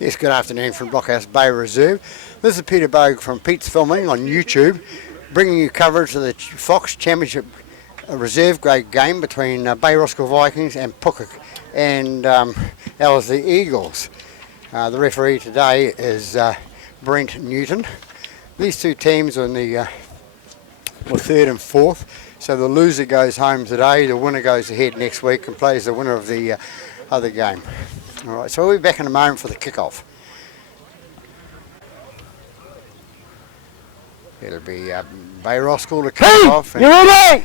Yes, good afternoon from Blockhouse Bay Reserve. This is Peter Bogue from Pete's Filming on YouTube, bringing you coverage of the Fox Championship Reserve grade game between Bay Roskill Vikings and Puka and Ellerslie Eagles. The referee today is Brent Newton. These two teams are in the third and fourth, so the loser goes home today, the winner goes ahead next week and plays the winner of the other game. Alright, so we'll be back in a moment for the kickoff. It'll be Bay Roskill to kick off. You ready?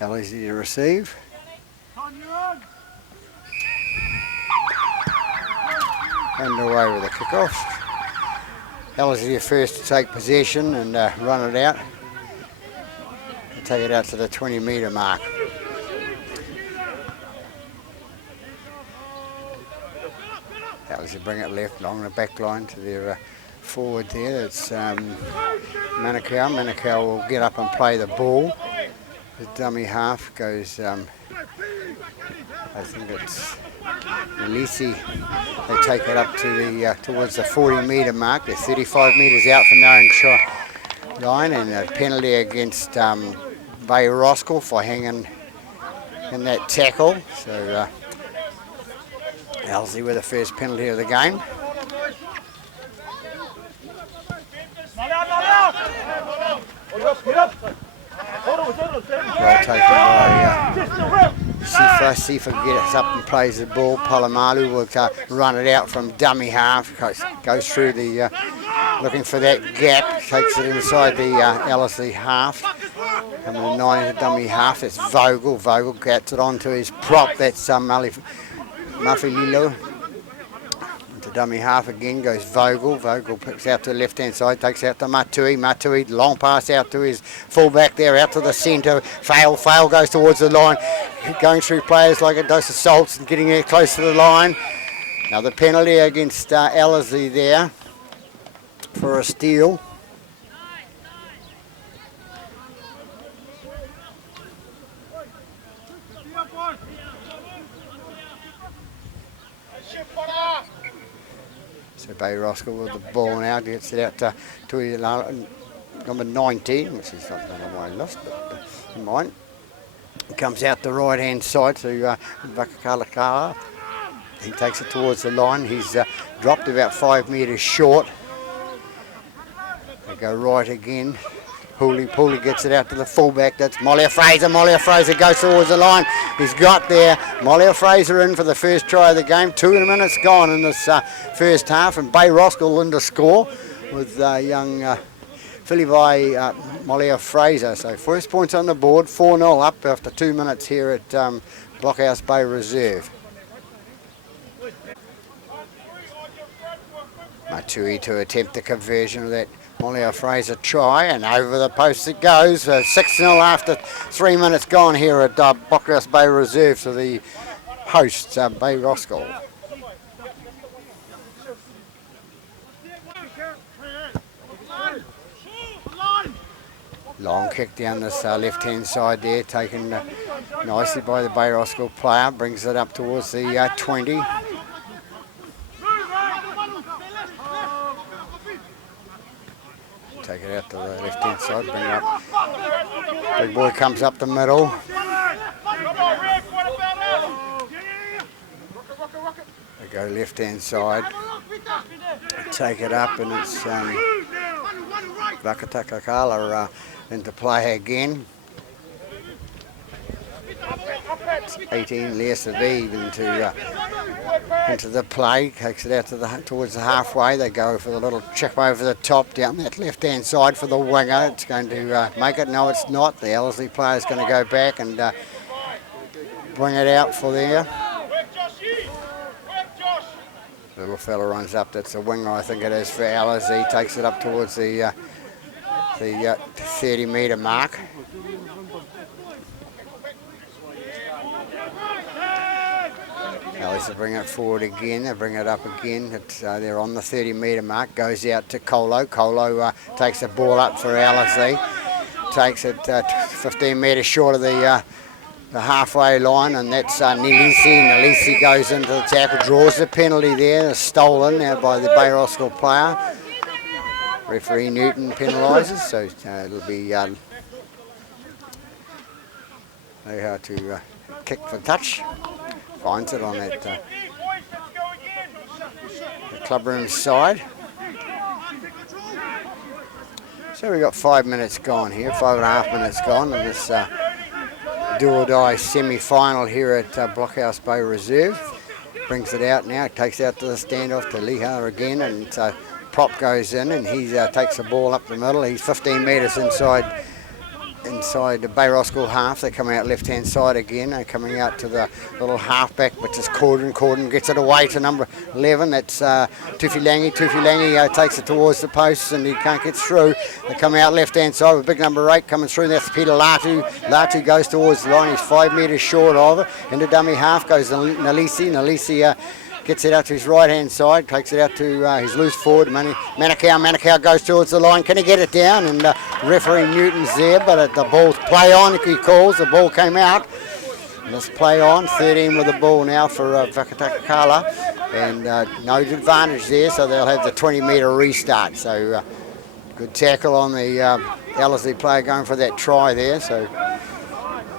Ellerslie to receive. Underway with the kickoff. Ellerslie first to take possession and run it out. And take it out to the 20-metre mark. Ellerslie bring it left along the back line to their forward there. It's Manukau. Manukau will get up and play the ball. The dummy half goes, I think it's Ellerslie. They take it up to the towards the 40-metre mark. They're 35 metres out from their own shot line, and a penalty against Bay Roskill for hanging in that tackle. So Ellerslie with the first penalty of the game. Well taken by Sifa. Sifa gets up and plays the ball. Palomalu will run it out from dummy half. Goes through the, looking for that gap. Takes it inside the Ellerslie half. And the 9 dummy half, that's Vogel. Vogel gets it onto his prop. That's Mafililo. Into dummy half again goes Vogel. Vogel picks out to the left hand side, takes out to Matui. Matui, long pass out to his fullback there, out to the centre. Fail goes towards the line. Going through players like a dose of salts and getting it close to the line. Now the penalty against Ellerslie there for a steal. So Bay Roskill with the ball now, gets it out to number 19, which is not on my list, but never mind. It comes out the right hand side to Vakakalakala. He takes it towards the line. He's dropped about 5 metres short. They go right again. Pooley gets it out to the fullback. That's Molly Fraser. Molly Fraser goes towards the line. He's got there. Molly Fraser in for the first try of the game. 2 minutes gone in this first half, and Bay Roskill in to score with young Philivi Molly Fraser. So first points on the board, 4-0 up after 2 minutes here at Blockhouse Bay Reserve. Matui to attempt the conversion of that Molly Fraser try, and over the post it goes. 6-0 after 3 minutes gone here at Blockhouse Bay Reserve to the hosts, Bay Roskill. Long kick down this left-hand side there, taken nicely by the Bay Roskill player. Brings it up towards the 20. Take it out to the left-hand side, bring it up. Big boy comes up the middle. They go left-hand side. Take it up, and it's Vakatakakala into play again. It's 18 Ellerslie into the play, takes it out towards the halfway. They go for the little chip over the top down that left-hand side for the winger. It's going to make it. No, it's not. The Ellerslie player is going to go back and bring it out for there. The little fella runs up. That's the winger, I think it is, for Ellerslie. Takes it up towards the 30-metre mark. Ellerslie bring it forward again. They bring it up again. They're on the 30-metre mark. Goes out to Colo. Colo takes the ball up for Ellerslie. Takes it 15 metres short of the the halfway line, and that's Nelisi. Nelisi goes into the tackle, draws the penalty there, stolen now by the Bay Roskill player. Referee Newton penalises, so it'll be know how to kick for touch. Finds it on that the clubroom side. So we've got 5 minutes gone here, 5.5 minutes gone in this do or die semi-final here at Blockhouse Bay Reserve. Brings it out now, takes it out to the standoff to Liha again, and prop goes in, and he takes the ball up the middle. He's 15 metres inside the Bay Roskill half. They come out left hand side again. They're coming out to the little halfback, which is Corden. Corden gets it away to number 11. That's Tufilangi. Tufilangi takes it towards the posts, and he can't get through. They come out left hand side with big number 8 coming through. That's Peter Latu. Latu goes towards the line. He's 5 metres short of it. Into dummy half goes Nalisi. Nalisi gets it out to his right-hand side, takes it out to his loose forward, Manukau. Manukau goes towards the line. Can he get it down? And referee Newton's there, but the ball's play on, he calls. The ball came out. Let's play on. 13 with the ball now for Vakatakakala. And no advantage there, so they'll have the 20-metre restart. So good tackle on the Ellerslie player going for that try there. So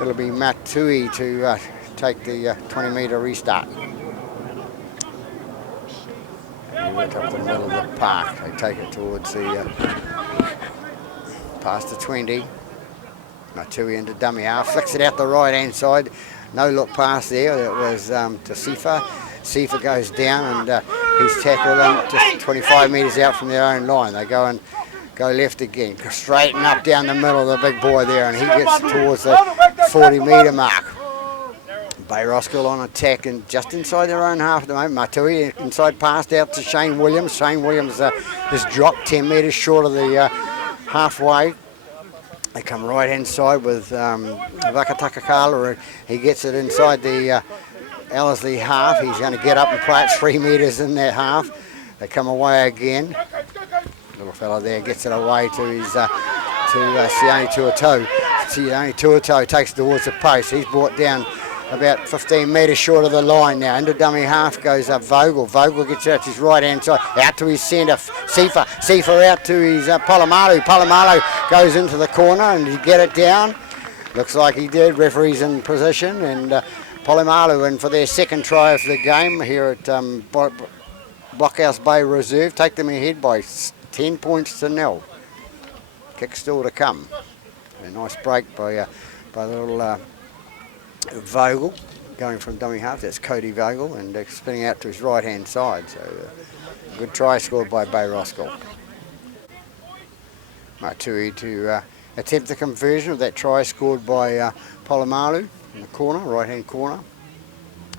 it'll be Matui to take the 20-metre restart. Right up the middle of the park. They take it towards the past the 20. Matui into dummy half, flicks it out the right hand side. No look pass there. It was to Sifa. Sifa goes down, and he's tackled just 25 metres out from their own line. They go left again, straighten up down the middle of the big boy there, and he gets towards the 40-metre mark. Bay Roskill on attack and just inside their own half at the moment. Matui inside passed out to Shane Williams. Shane Williams has dropped 10 metres short of the halfway. They come right hand side with Vakatakakala. He gets it inside the Ellerslie half. He's going to get up and play it 3 metres in that half. They come away again. Little fella there gets it away to his Sione Tuatau. Sione Tuatau takes it towards the post. He's brought down about 15 metres short of the line now. Into dummy half goes Vogel. Vogel gets out to his right-hand side, out to his centre. Sifa. Sifa out to his Palomalu. Palomalu goes into the corner, and he get it down. Looks like he did. Referee's in position, and Palomalu in for their second try of the game here at Blockhouse Bay Reserve. Take them ahead by 10 points to 0. Kick still to come. A nice break by the little Vogel going from dummy half. That's Cody Vogel, and spinning out to his right hand side. So good try scored by Bay Roskill. Matui to attempt the conversion of that try scored by Palomalu in the corner, right hand corner.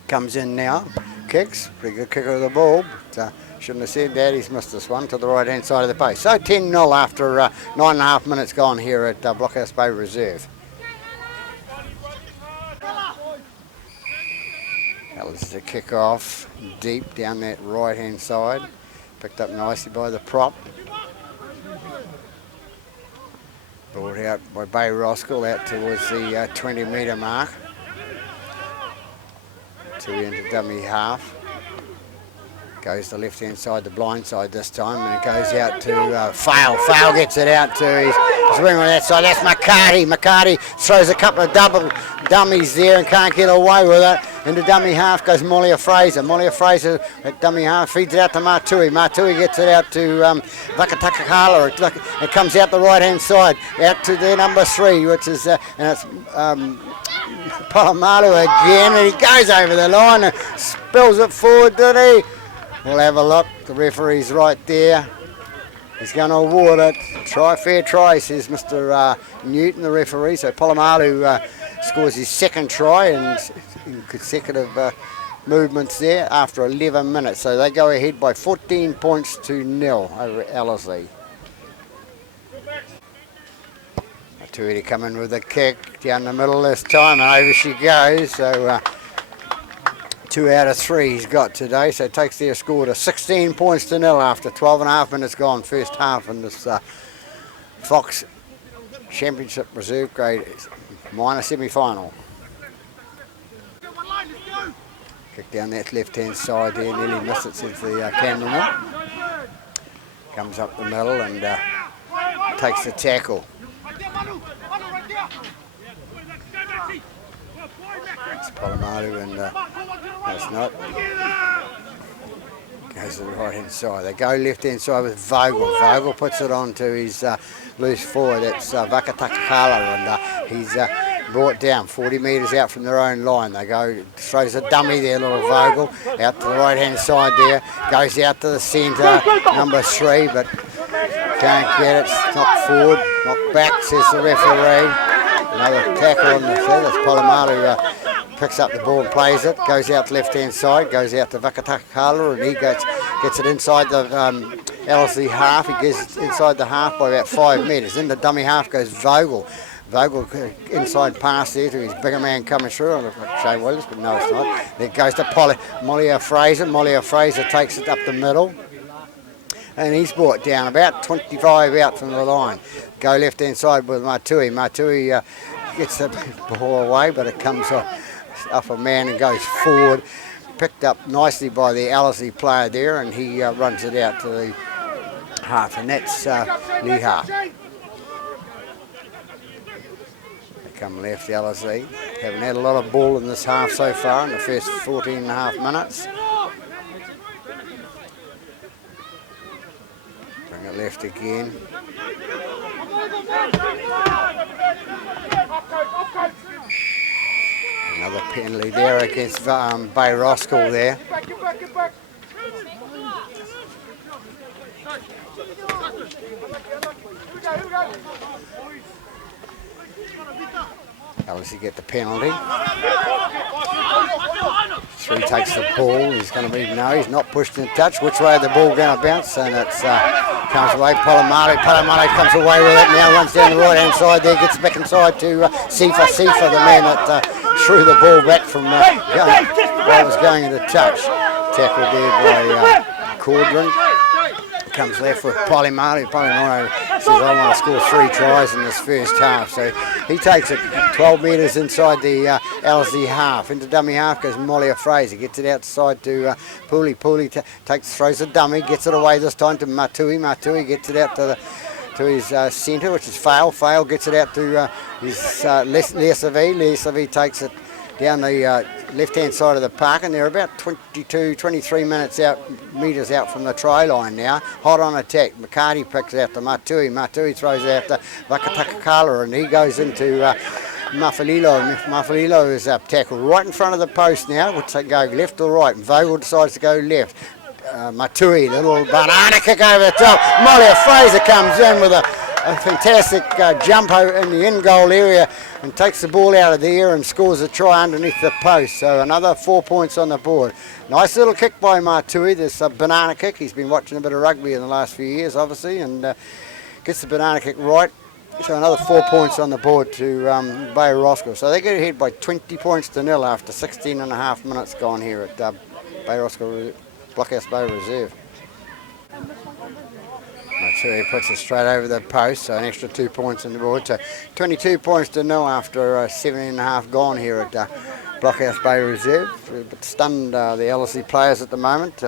Comes in now, kicks, pretty good kicker of the ball, but shouldn't have said that. He's missed this one to the right hand side of the post. So 10-0 after 9.5 minutes gone here at Blockhouse Bay Reserve. That was the kick off deep down that right hand side. Picked up nicely by the prop. Brought out by Bay Roskill out towards the 20 metre mark. Two into dummy half. Goes the left hand side, the blind side this time, and it goes out to Fail. Fail gets it out to his wing on that side. That's McCarty. McCarty throws a couple of double dummies there and can't get away with it. Into dummy half goes Mollia Fraser. Mollia Fraser at dummy half feeds it out to Matui. Matui gets it out to Vakatakakala. It comes out the right hand side, out to their number 3, which is and it's Palomalu again, and he goes over the line and spills it forward, did he? We'll have a look. The referee's right there. He's going to award it. Fair try, says Mr. Newton, the referee. So Palomalu scores his second try in consecutive movements there after 11 minutes. So they go ahead by 14 points to 0 over Ellerslie. Tuiti coming with a kick down the middle this time, and over she goes. So 2 out of 3 he's got today, so it takes their score to 16 points to 0 after 12.5 minutes gone, first half in this Fox Championship Reserve Grade minor semi-final. Kick down that left-hand side there, nearly missed it, says the cameraman. Comes up the middle and takes the tackle. It's Polamalu and that's not. Goes to the right-hand side. They go left-hand side with Vogel. Vogel puts it on to his loose forward. That's Vakatakakala, and he's brought down 40 metres out from their own line. They go, throws a dummy there, little Vogel, out to the right-hand side there. Goes out to the centre, number 3, but can't get it. It's knocked forward, knocked back, says the referee. Another tackle on the field. That's Polamalu. Picks up the ball and plays it, goes out the left-hand side, goes out to Vakatakakala, and he gets it inside the Ellerslie half. He gets inside the half by about 5 metres. In the dummy half goes Vogel. Vogel inside pass there to his bigger man coming through. I look like Shane Williams, but no, it's not. Then it goes to Molly Fraser. Molly Fraser takes it up the middle, and he's brought down about 25 out from the line. Go left-hand side with Matui. Matui gets the ball away, but it comes off a man and goes forward. Picked up nicely by the Ellerslie player there, and he runs it out to the half, and that's Liha. They come left, Ellerslie. Haven't had a lot of ball in this half so far in the first 14 and a half minutes. Bring it left again. Another penalty there against Bay Roskill there. Ellerslie get the penalty. 3 takes the ball. He's going to be, no, he's not pushed in touch. Which way is the ball going to bounce? And it comes away. Polamalu comes away with it now, runs down the right-hand side there, gets back inside to Sifa, the man that threw the ball back from while it was going into touch. Tackled there by Cordron. Comes left with Polamalu. Polamalu says, I want to score 3 tries in this first half. So he takes it 12 metres inside the Ellerslie half. Into dummy half goes Molly Fraser. Gets it outside to Pooley. Pooley throws a dummy. Gets it away this time to Matui. Matui gets it out to his centre, which is Fail. Fail gets it out to his Ellerslie. Ellerslie takes it down the left-hand side of the park, and they're about 23 metres out from the try line now. Hot on attack. McCarty picks out to Matui. Matui throws out to Vakatakakala, and he goes into Mafalilo. Mafalilo is tackled right in front of the post now, which they go left or right, and Vogel decides to go left. Matui, little banana kick over the top. Molly Fraser comes in with a fantastic jump in the in-goal area and takes the ball out of the air and scores a try underneath the post. So another 4 points on the board. Nice little kick by Matui, this banana kick. He's been watching a bit of rugby in the last few years, obviously, and gets the banana kick right. So another 4 points on the board to Bay Roskill. So they get ahead by 20 points to 0 after 16 and a half minutes gone here at Bay Roskill Blockhouse Bay Reserve. Matui puts it straight over the post, so an extra 2 points on the board. So 22 points to 0 after 17 and a half gone here at Blockhouse Bay Reserve. A bit stunned the Ellerslie players at the moment,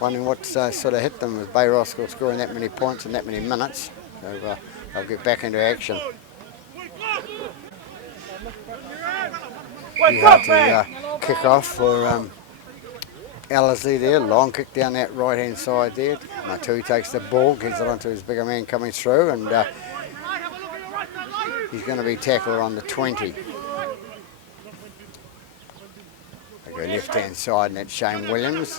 wondering what sort of hit them with Bay Roskill scoring that many points in that many minutes. So they'll get back into action. Pretty hard to kick off for Ellerslie there. Long kick down that right-hand side there. Matui takes the ball, gets it onto his bigger man coming through, and he's going to be tackled on the 20. They go left-hand side, and that's Shane Williams.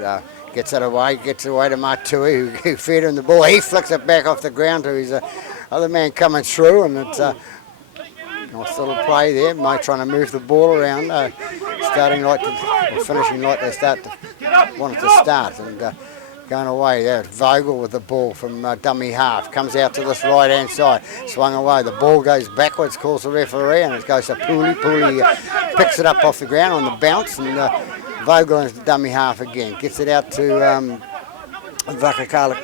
Gets it away to Matui, who fed him the ball. He flicks it back off the ground to his other man coming through, and it's a nice little play there. Mate trying to move the ball around, finishing like they wanted to start, and going away there. Vogel with the ball from dummy half. Comes out to this right-hand side. Swung away. The ball goes backwards, calls the referee, and it goes to Pooley. Pooley picks it up off the ground on the bounce, and Vogel is the dummy half again. Gets it out to Vakatakakala.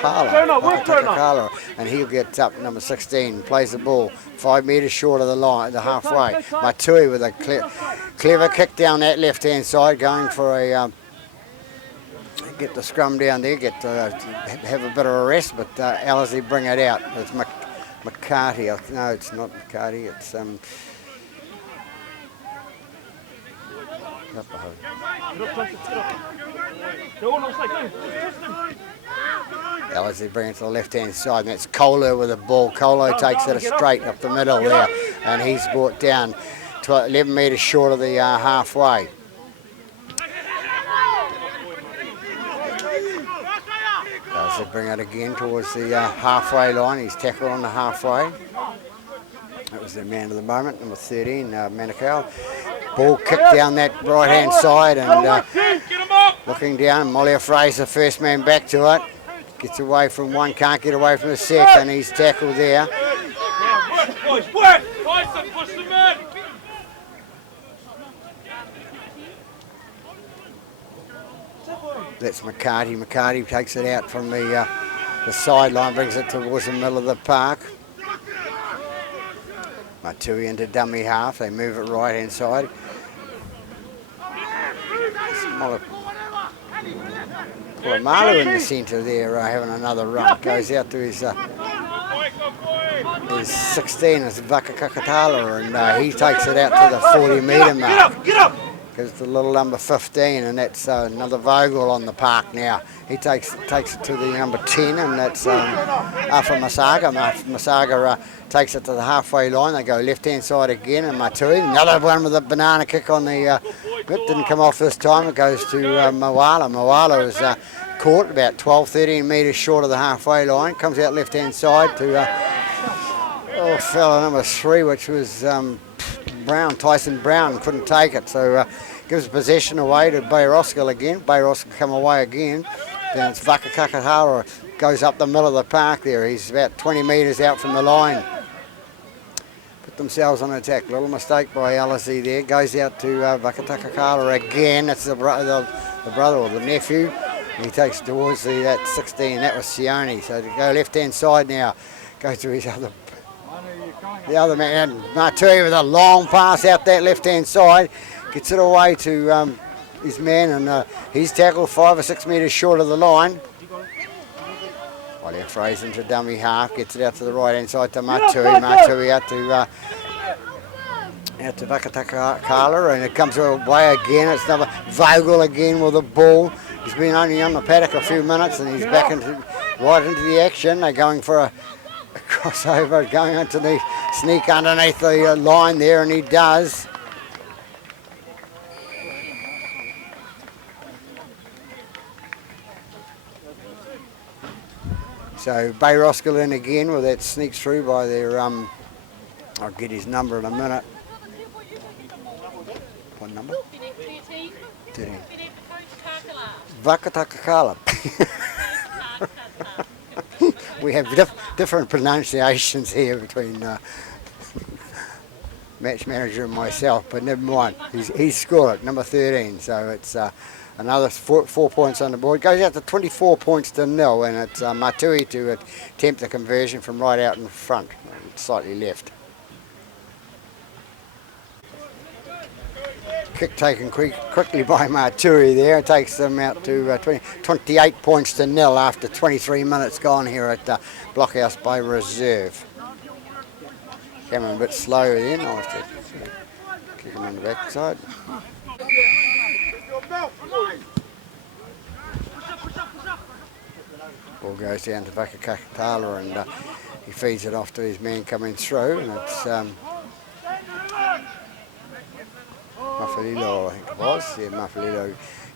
Vakakakala, and he'll get up, number 16, plays the ball 5 metres short of the line, the halfway. Matui with a clever kick down that left-hand side, going for a get the scrum down there, have a bit of a rest, but Ellerslie bring it out. It's McCarty. No, it's not McCarty. It's Ellerslie bring it to the left-hand side, and that's Kohler with the ball. Kohler takes it straight up the middle there, and he's brought down to 11 metres short of the halfway. Ellerslie bring it again towards the halfway line. He's tackled on the halfway. That was the man of the moment, number 13, Manukau. Ball kicked down that right-hand side, and looking down, Molly Fraser, first man back to it. Gets away from one, can't get away from the second. He's tackled there. That's McCarty. McCarty takes it out from the sideline, brings it towards the middle of the park. Matui into dummy half. They move it right hand side. Polamalu in the centre there, having another run. Goes out to his 16, it's Vakakakatala, and he takes it out to the 40-metre mark. Gives the little number 15, and that's another Vogel on the park now. He takes it to the number 10, and that's Afa Masaga. Masaga takes it to the halfway line. They go left-hand side again, and Matui, another one with a banana kick on the grip. Didn't come off this time. It goes to Mawala. Mawala is caught about 12-13 metres short of the halfway line. Comes out left-hand side to fella number 3, which was Brown, Tyson Brown. Couldn't take it, so gives possession away to Roskill again. Roskill come away again. Then it's Vakakakahara, goes up the middle of the park there. He's about 20 metres out from the line. Put themselves on attack. Little mistake by Ellerslie there. Goes out to Vakakakahara again. That's the brother or the nephew. He takes towards that 16. That was Sione. So to go left-hand side now. Goes to the other man, Matui, with a long pass out that left-hand side. Gets it away to his man, and he's tackled 5 or 6 metres short of the line. Ollie Fraser into dummy half, gets it out to the right-hand side to Matui. Matui out to Vakakakala, and it comes away again. It's another Vogel again with the ball. He's been only on the paddock a few minutes, and he's back right into the action. They're going for a crossover, going into the sneak underneath the line there, and he does. So Roskill in again with that sneaks through by their I'll get his number in a minute. What number? 13. Vakatakakala. We have different pronunciations here between match manager and myself, but never mind. He's scored it, number 13. So it's another 4 points on the board. Goes out to 24 points to 0, and it's Matui to attempt the conversion from right out in front, slightly left. Kick taken quickly by Matui there. It takes them out to 28 points to 0 after 23 minutes gone here at Blockhouse by Reserve. Coming a bit slow then. I'll have to kick him on the backside. Ball goes down to Vakakakatala, and he feeds it off to his man coming through, and it's Mafalilo, I think it was. Yeah, Mafalilo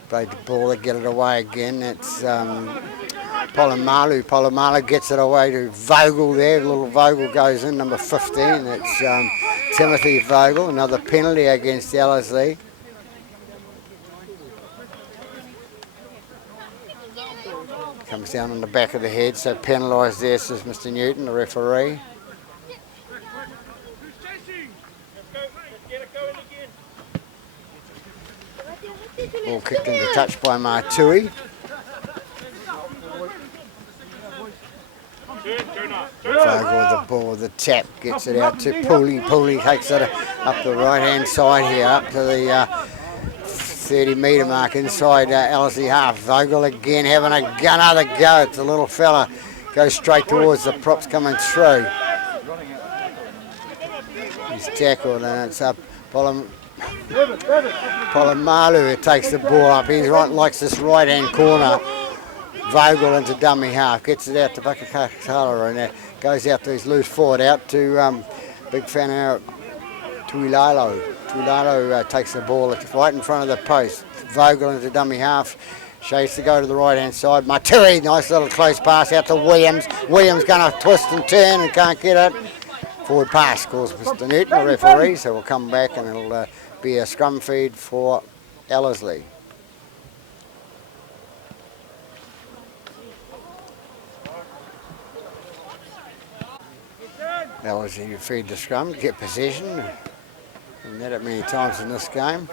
played the ball, they get it away again. It's Polamalu. Polamalu gets it away to Vogel there. Little Vogel goes in, number 15. It's Timothy Vogel. Another penalty against Ellerslie. Comes down on the back of the head, so penalised there, says Mr. Newton, the referee. Ball kicked into touch by Matui. Vogel with the ball, the tap, gets it out to Pooley. Pooley takes it up the right-hand side here, up to the 30-metre mark inside Ellerslie half. Vogel again having another go. It's a little fella. Goes straight towards the props coming through. He's tackled and it's up. Polamalu who takes the ball up. He likes this right-hand corner. Vogel into dummy half. Gets it out to Bakakala and that goes out to his loose forward. Out to big fan out Tuilalo. Tuilalo takes the ball right in front of the post. Vogel into dummy half. Shades to go to the right-hand side. Matui, nice little close pass out to Williams. Williams going to twist and turn and can't get it. Forward pass calls Mr. Newton, the referee, so we'll come back and it'll be a scrum feed for Ellerslie. Ellerslie feed the scrum, get possession. We've had it many times in this game.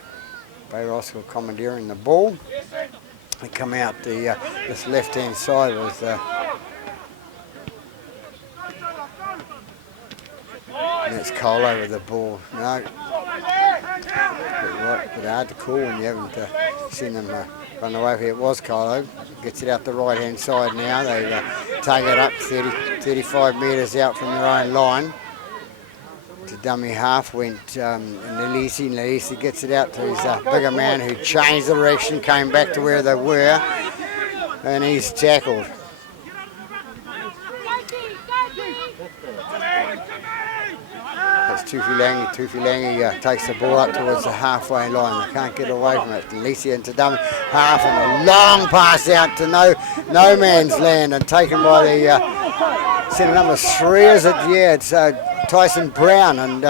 Bay Roskill commandeering the ball. They come out the this left-hand side with and it's Cole over the ball. No, but hard to call when you haven't seen them run away with it. It was Colo. Gets it out the right-hand side now. They take it up 35 metres out from their own line. To dummy half went Nalisi. Nalisi gets it out to his bigger man who changed the direction, came back to where they were, and he's tackled. That's Tufilangi. Tufilangi takes the ball up towards the halfway line. They can't get away from it. Nalisi into dummy half and a long pass out to no man's land and taken by the centre number 3. Is it? Yeah, it's Tyson Brown, and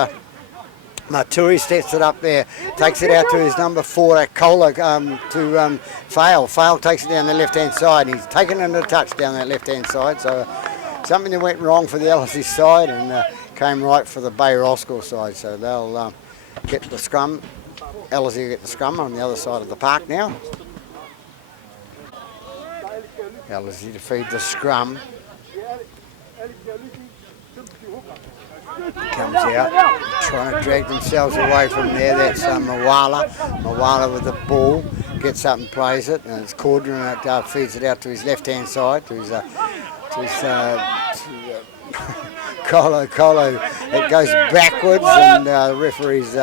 Matui steps it up there, takes it out to his number 4, Kohler, to Fail. Fail takes it down the left-hand side. He's taken it into touch down that left-hand side, so something that went wrong for the Ellerslie side and came right for the Bay Roskill side, so they'll get the scrum. Ellerslie get the scrum on the other side of the park now. Ellerslie to feed the scrum. Comes out, trying to drag themselves away from there. That's Mawala. Mawala with the ball, gets up and plays it, and it's Cordon and it feeds it out to his left-hand side, to his Colo. It goes backwards, and the referee's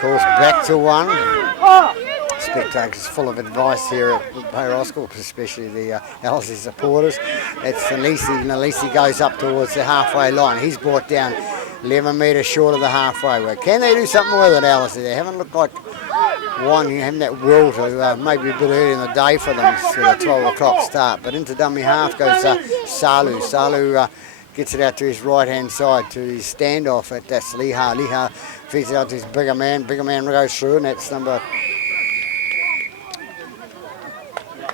calls back to one. Spectators full of advice here at Bay Roskill, especially the Ellerslie supporters. It's Nalisi. Nalisi goes up towards the halfway line. He's brought down 11 metres short of the halfway way. Can they do something with it, Ellerslie? They haven't looked like having that will to maybe a bit early in the day for them, for the 12 o'clock start. But into dummy half goes Salu. Salu gets it out to his right-hand side, to his standoff at that's Liha. Liha feeds it out to his bigger man. Bigger man goes through, and that's number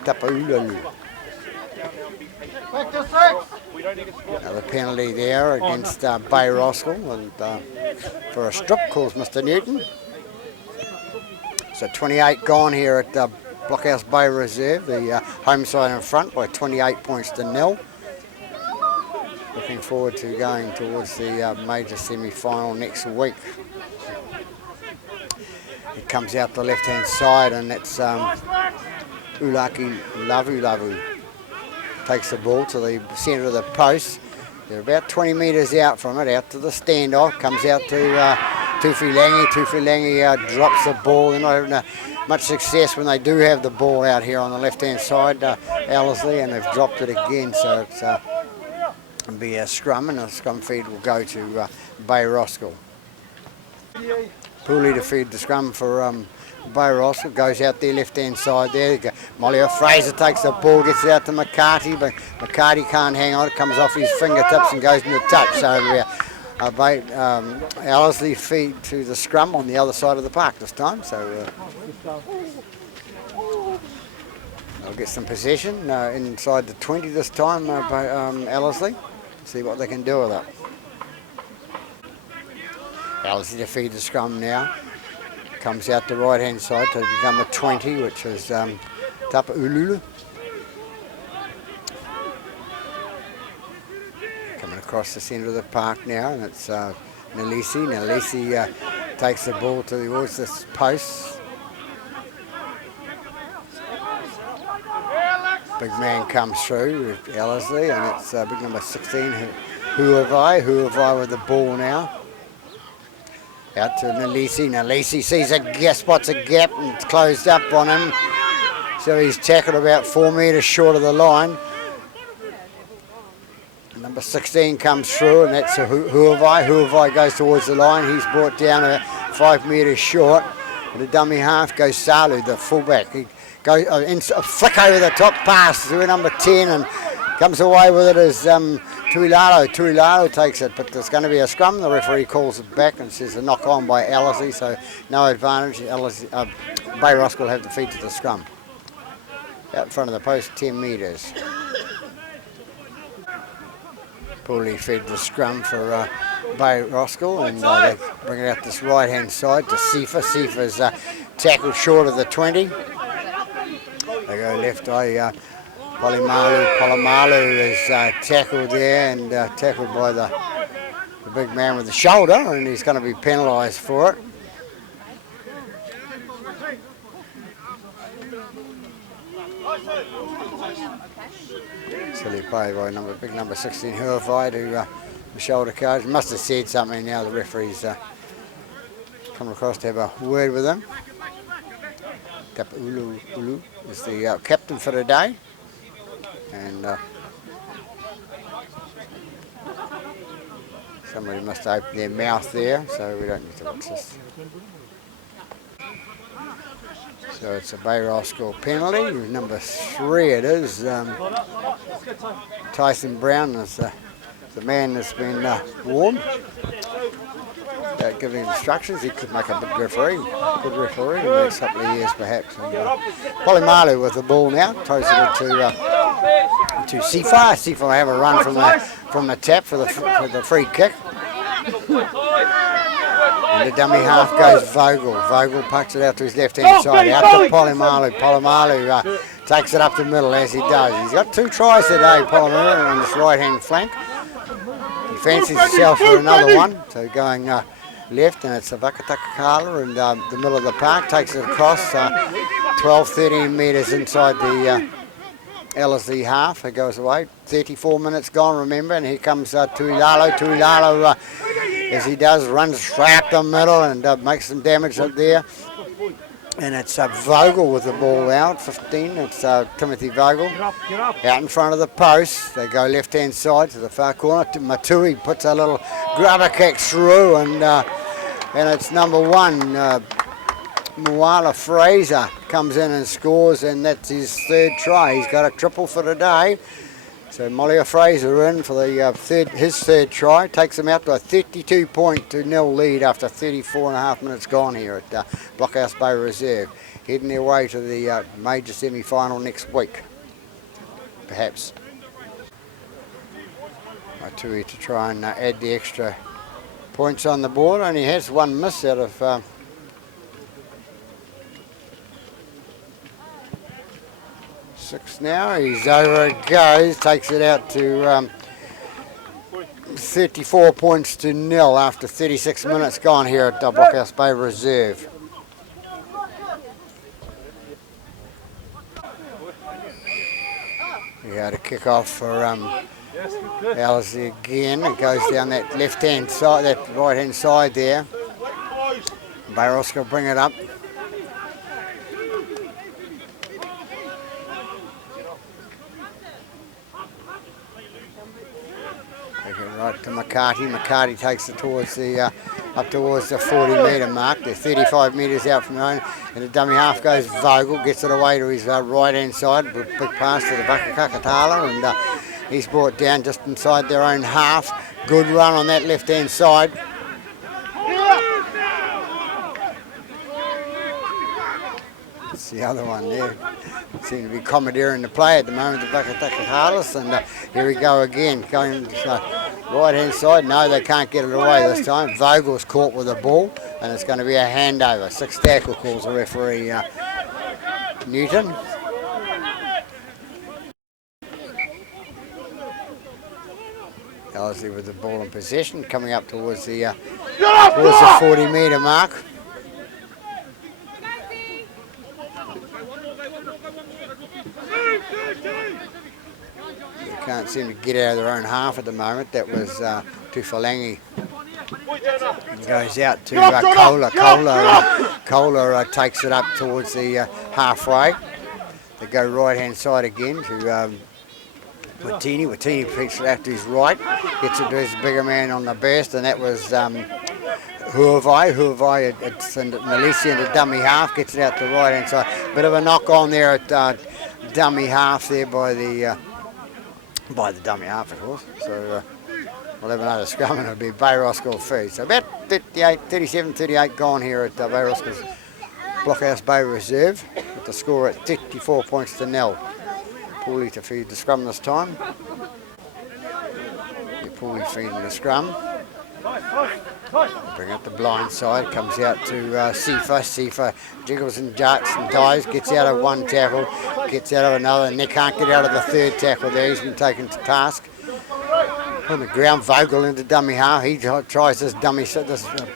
Tapaulalu. Another penalty there against Bay Roskill, and for a strip calls Mr. Newton. So 28 gone here at Blockhouse Bay Reserve, the home side in front by 28 points to 0. Looking forward to going towards the major semi-final next week. It comes out the left-hand side, and it's Ulaki Lavu takes the ball to the centre of the post. They're about 20 metres out from it, out to the standoff. Comes out to Tufilangi. Tufilangi drops the ball. They're not having much success when they do have the ball out here on the left-hand side, Ellerslie, and they've dropped it again. So it's it'll be a scrum, and the scrum feed will go to Bay Roskill. Pooley to feed the scrum for Bay Roskill, goes out there left-hand side there. Molly Fraser takes the ball, gets it out to McCarty, but McCarty can't hang on. It comes off his fingertips and goes into touch. So Ellerslie feed to the scrum on the other side of the park this time. So they'll get some possession inside the 20 this time by Ellerslie. See what they can do with it. Ellerslie to feed the scrum now. Comes out the right-hand side to become a 20, which is Tapa Ululu. across the centre of the park now, and it's Ellerslie. Ellerslie takes the ball towards this post. Big man comes through with Ellerslie, and it's big number 16, Huavai with the ball now. Out to Ellerslie. Ellerslie sees spots a gap, and it's closed up on him. So he's tackled about 4 metres short of the line. Number 16 comes through, and that's Huavai. Huavai goes towards the line. He's brought down 5 metres short. And the dummy half goes Salu, the fullback. He goes a flick over the top pass to number 10 and comes away with it as Tuilalo. Tuilalo takes it, but there's going to be a scrum. The referee calls it back and says a knock on by Ellerslie, so no advantage. Bay Roskill have defeated the scrum. Out in front of the post, 10 metres. Poorly fed the scrum for Bay Roskill, and they bring it out this right-hand side to Sifa. Sifa's tackled short of the 20. They go left eye. Polamalu is tackled there and tackled by the big man with the shoulder, and he's going to be penalised for it. Silly play by big number 16, Huavai, to the shoulder card. Must have said something now. The referee's come across to have a word with him. Kapa Ulu is the captain for the day. And somebody must open their mouth there, so we don't need to watch this. So it's a Bay Roskill penalty. Number 3 it is. Tyson Brown is the man that's been warned about giving instructions. He could make a good referee in the next couple of years perhaps. Polamalu with the ball now, tosses it to Sifa. Sifa will have a run from the tap for the free kick. And the dummy half goes Vogel. Vogel pucks it out to his left-hand side, out to Polamalu. Polamalu takes it up the middle as he does. He's got 2 tries today, Polamalu, on this right-hand flank. He fancies himself for another one, so going left, and it's a Vakatakakala in the middle of the park. Takes it across 12-13 metres inside the Ellerslie half. It goes away. 34 minutes gone, remember, and here comes Tuilalo. Tuilalo, as he does, runs straight up the middle and makes some damage up there. And it's Vogel with the ball out, 15. It's Timothy Vogel out in front of the post. They go left-hand side to the far corner. Matui puts a little grubber kick through, and it's number 1. Moala Fraser comes in and scores, and that's his 3rd try. He's got a triple for today. So Molia Fraser in for his 3rd try, takes him out to a 32-0 lead after 34.5 minutes gone here at Blockhouse Bay Reserve. Heading their way to the major semi-final next week, perhaps. Matui to try and add the extra points on the board. Only has 1 miss out of 6 now. He's over it goes, takes it out to 34 points to 0 after 36 minutes gone here at Blockhouse Bay Reserve. We had a kick off for Ellerslie again. It goes down that left-hand side, that right-hand side there. Bay Roskill bring it up. Right to McCarty. McCarty takes it towards the up towards the 40-metre mark. They're 35 metres out from the own, and the dummy half goes Vogel, gets it away to his right-hand side. Big pass to the Vakakakatala, and he's brought down just inside their own half. Good run on that left-hand side. That's the other one there. Seem to be commandeering the play at the moment, the Vakakakatalas, and here we go again, going right-hand side. No, they can't get it away this time. Vogel's caught with the ball, and it's going to be a handover. 6 tackle calls the referee, Newton. Ellerslie with the ball in possession, coming up towards the 40-metre mark. They can't seem to get out of their own half at the moment. That was Tufalangi. Goes out to Kohler. Kohler takes it up towards the halfway. They go right-hand side again to Watini. Watini picks it out to his right. Gets it to his bigger man on the burst, and that was Huavai. It's Nalisi into dummy half. Gets it out to the right-hand side. Bit of a knock on there at dummy half there by the dummy half, of course. So we'll have another scrum, and it'll be Bay Roskill free. So about 37-38 gone here at Bay Roskill's Blockhouse Bay Reserve, with the score at 54 points to 0. Pooley to feed the scrum this time. Pooley feeding the scrum. Bring up the blind side, comes out to Sifa. Sifa jiggles and darts and dives, gets out of one tackle, gets out of another, and they can't get out of the third tackle there. He's been taken to task. On the ground, Vogel into dummy half. He tries this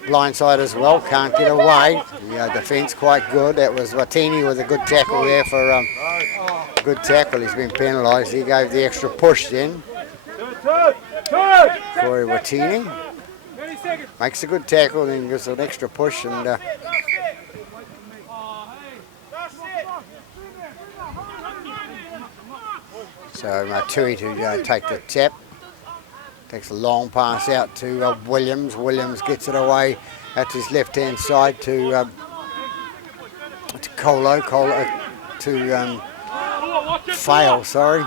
blind side as well, can't get away. The defence quite good. That was Watini with a good tackle there for good tackle. He's been penalised. He gave the extra push then. Corey Watini makes a good tackle, then gives an extra push, and so Matui to take the tap. Takes a long pass out to Williams. Williams gets it away at his left-hand side to Colo. Colo to Fail, sorry.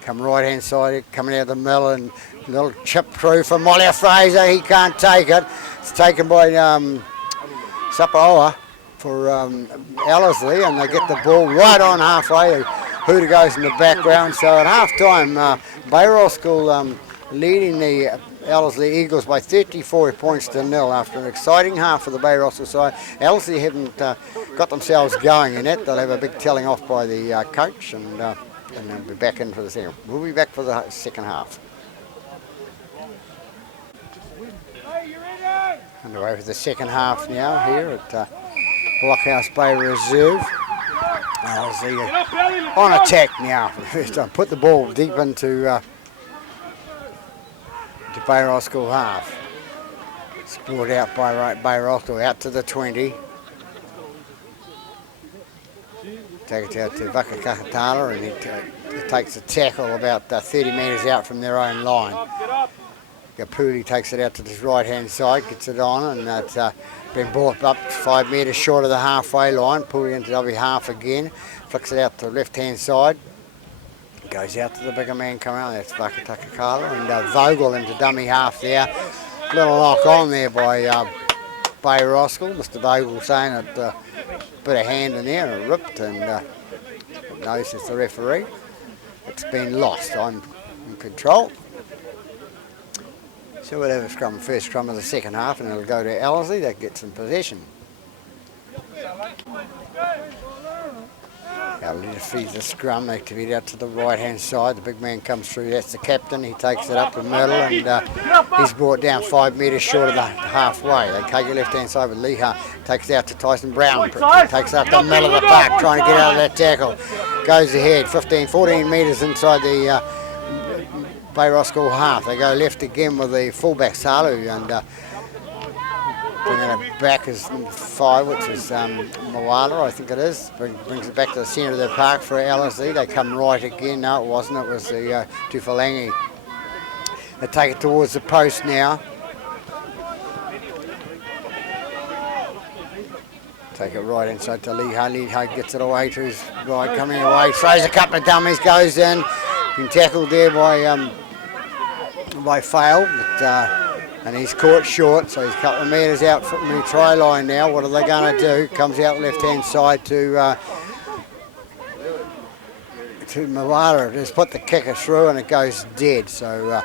Come right-hand side, coming out of the middle, and a little chip through for Molly Fraser. He can't take it. It's taken by Sapaoa for Ellerslie, and they get the ball right on halfway. Huda goes in the background. So at half-time, Bay Roskill leading the Ellerslie Eagles by 34 points to 0 after an exciting half for the Bay Roskill side. Ellerslie haven't got themselves going in it. They'll have a big telling off by the coach, and they'll be back in for the second. We'll be back for the second half. Underway for the second half now here at Blockhouse Bay Reserve. Ellerslie on attack now. Put the ball deep into to Bay Roskill half. It's brought out by Bay Roskill out to the 20. Take it out to Vakakatala, and he takes a tackle about 30 metres out from their own line. Kapuli takes it out to his right-hand side, gets it on, and it's been brought up 5 metres short of the halfway line. Puli into W half again, flicks it out to the left-hand side. Goes out to the bigger man coming out, that's Vakatakakala, and Vogel into dummy half there. Little lock on there by Bay Roskill. Mr. Vogel saying that a bit of hand in there, and it ripped, and notices the referee. It's been lost. I'm in control. So we'll have a scrum, first scrum of the second half, and it'll go to Ellerslie. That gets in possession. Ellerslie feeds the scrum. They activate out to the right-hand side. The big man comes through. That's the captain. He takes it up the middle, and he's brought down 5 metres short of the halfway. They take it left-hand side with Leha. Takes it out to Tyson Brown. Takes it up the middle of the park, trying to get out of that tackle. Goes ahead, 15-14 metres inside the Bay Roskill half. They go left again with the fullback Salu, and bringing it back as 5, which is Moala, I think it is. Brings it back to the centre of the park for Ellerslie. They come right again. No, it wasn't. It was the Tufalangi. They take it towards the post now. Take it right inside to Leha. Leha gets it away to his right, coming away. Throws a couple of dummies, goes in. Been tackled there by Fail, and he's caught short, so he's a couple of metres out from the try line now. What are they going to do? Comes out left-hand side to Moala. Just put the kicker through, and it goes dead. So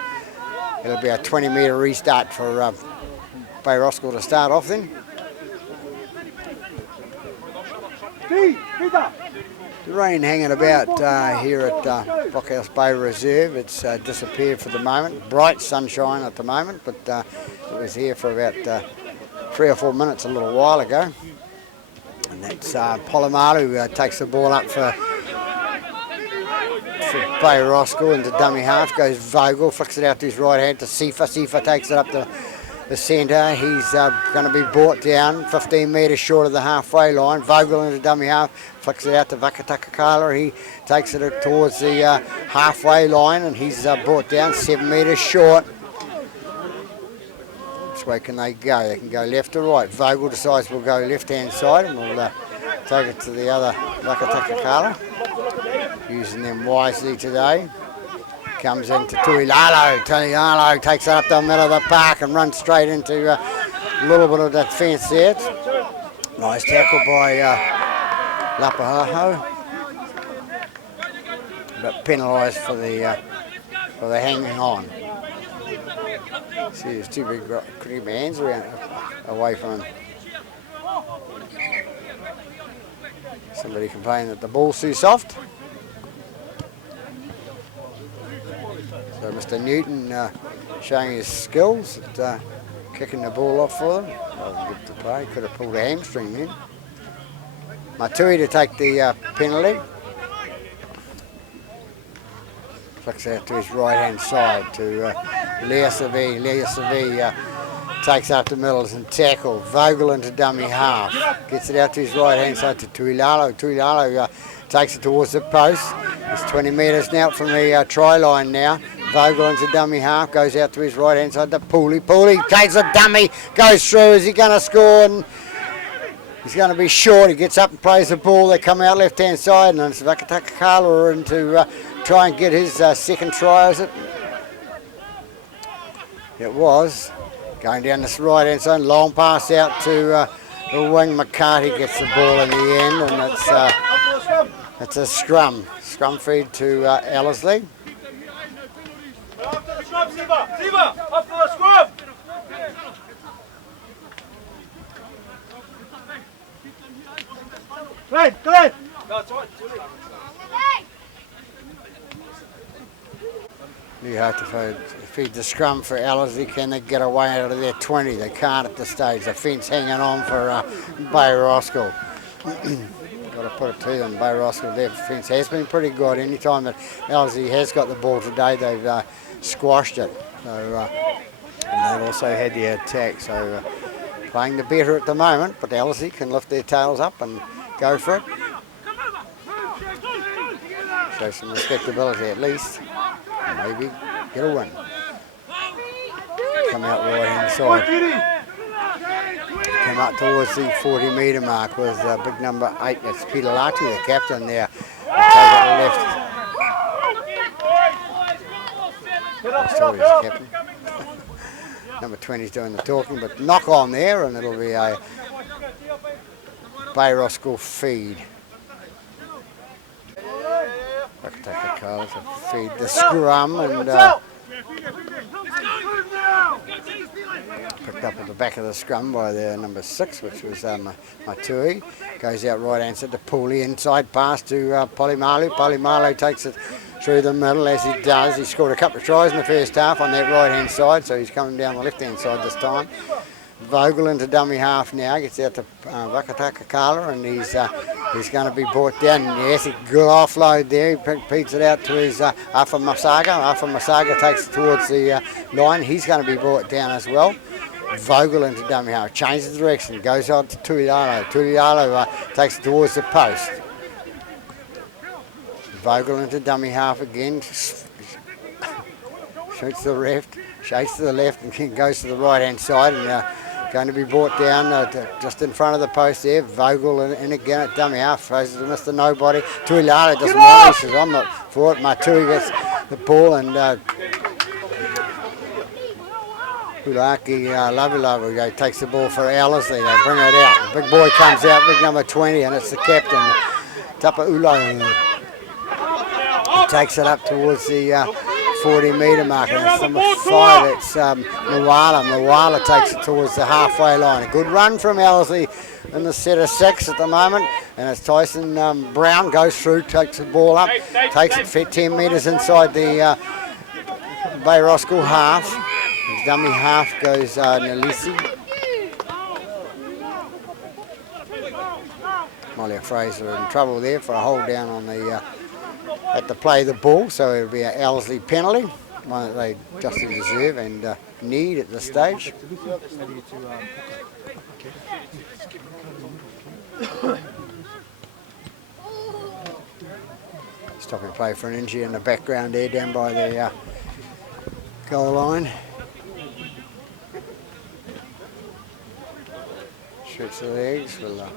it'll be a 20-metre restart for Bay Roskill to start off then. The rain hanging about here at Blockhouse Bay Reserve. It's disappeared for the moment. Bright sunshine at the moment, but it was here for about 3 or 4 minutes a little while ago. And that's Polamalu takes the ball up for Bay Roskill into dummy half. Goes Vogel, flicks it out to his right hand to Sifa. Sifa takes it up to the centre. He's going to be brought down 15 metres short of the halfway line. Vogel into dummy half, flicks it out to Vakatakakala. He takes it towards the halfway line and he's brought down 7 metres short. Which way can they go? They can go left or right. Vogel decides we'll go left-hand side and we'll take it to the other Vakatakakala. Using them wisely today. Comes into Tuilalo. Tuilalo takes it up the middle of the park and runs straight into a little bit of defence there. Nice tackle by Lapahaho. But penalised for the hanging on. See, there's two big cricket hands around away from him. Somebody complaining that the ball's too soft. So Mr. Newton showing his skills at kicking the ball off for them. Wasn't good to play. Could have pulled a hamstring then. Matui to take the penalty. Flicks out to his right hand side to Leasavi. Leasavi takes up the middles and tackle. Vogel into dummy half. Gets it out to his right hand side to Tuilalo. Tuilalo takes it towards the post. It's 20 metres now from the try line now. Vogel into dummy half, goes out to his right hand side to Pooley. Pooley takes a dummy, goes through. Is he going to score? And he's going to be short. He gets up and plays the ball. They come out left hand side and it's Vakatakakala in to try and get his second try, is it? It was. Going down this right hand side, long pass out to the wing. McCarthy gets the ball in the end and it's a scrum. Scrum feed to Ellerslie. Up for the scrum! Right, go ahead! No, it's all right. You have to feed the scrum for Ellerslie. Can they get away out of their 20? They can't at this stage. The fence hanging on for Bay Roskill. Got to put it to them. Bay Roskill, their fence has been pretty good. Any time that Ellerslie has got the ball today, they've squashed it. So, and they've also had the attack. So playing the better at the moment, but Ellerslie can lift their tails up and go for it. Show some respectability at least. And maybe get a win. Come out right hand side. Come up towards the 40 metre mark with big number 8. That's Peter Latu, the captain there. We'll take it left. Sorry, captain. Number 20 is doing the talking, but knock on there and it'll be a Bay Roskill feed. Vakatakakala to feed the scrum and picked up at the back of the scrum by the number 6, which was Matui. Goes out right hand side to Pooley, inside pass to Polamalu. Polamalu takes it through the middle as he does. He scored a couple of tries in the first half on that right hand side, so he's coming down the left hand side this time. Vogel into dummy half now, gets out to Vakatakakala and he's going to be brought down. Yes, a good offload there. He beats it out to his Afa Masaga. Afa Masaga takes it towards the line. He's going to be brought down as well. Vogel into dummy half, changes direction, goes on to Tuilalo. Tuilalo takes it towards the post. Vogel into dummy half again. Shoots to the left, shakes to the left and goes to the right hand side and going to be brought down just in front of the post there. Vogel in again at dummy half, throws it to Mr. Nobody. Tuilalo doesn't want it, he says I'm not for it. Matui gets the ball and Ulaki Lavilavu takes the ball for Ellerslie. They bring it out. The big boy comes out, big number 20, and it's the captain, Tapa Ulo. He takes it up towards the 40 metre mark, and it's number 5, it's Mwala. Mwala takes it towards the halfway line. A good run from Ellerslie in the set of 6 at the moment, And it's Tyson Brown goes through, takes the ball up, takes it 10 metres inside the Bay Roskill half. The dummy half goes Ellerslie. Molly Fraser in trouble there for a hold down on the at the play of the ball, so it'll be an Ellerslie penalty, one that they justly deserve and need at this stage. Stopping play for an injury in the background there down by the goal line. Stretch the legs, we'll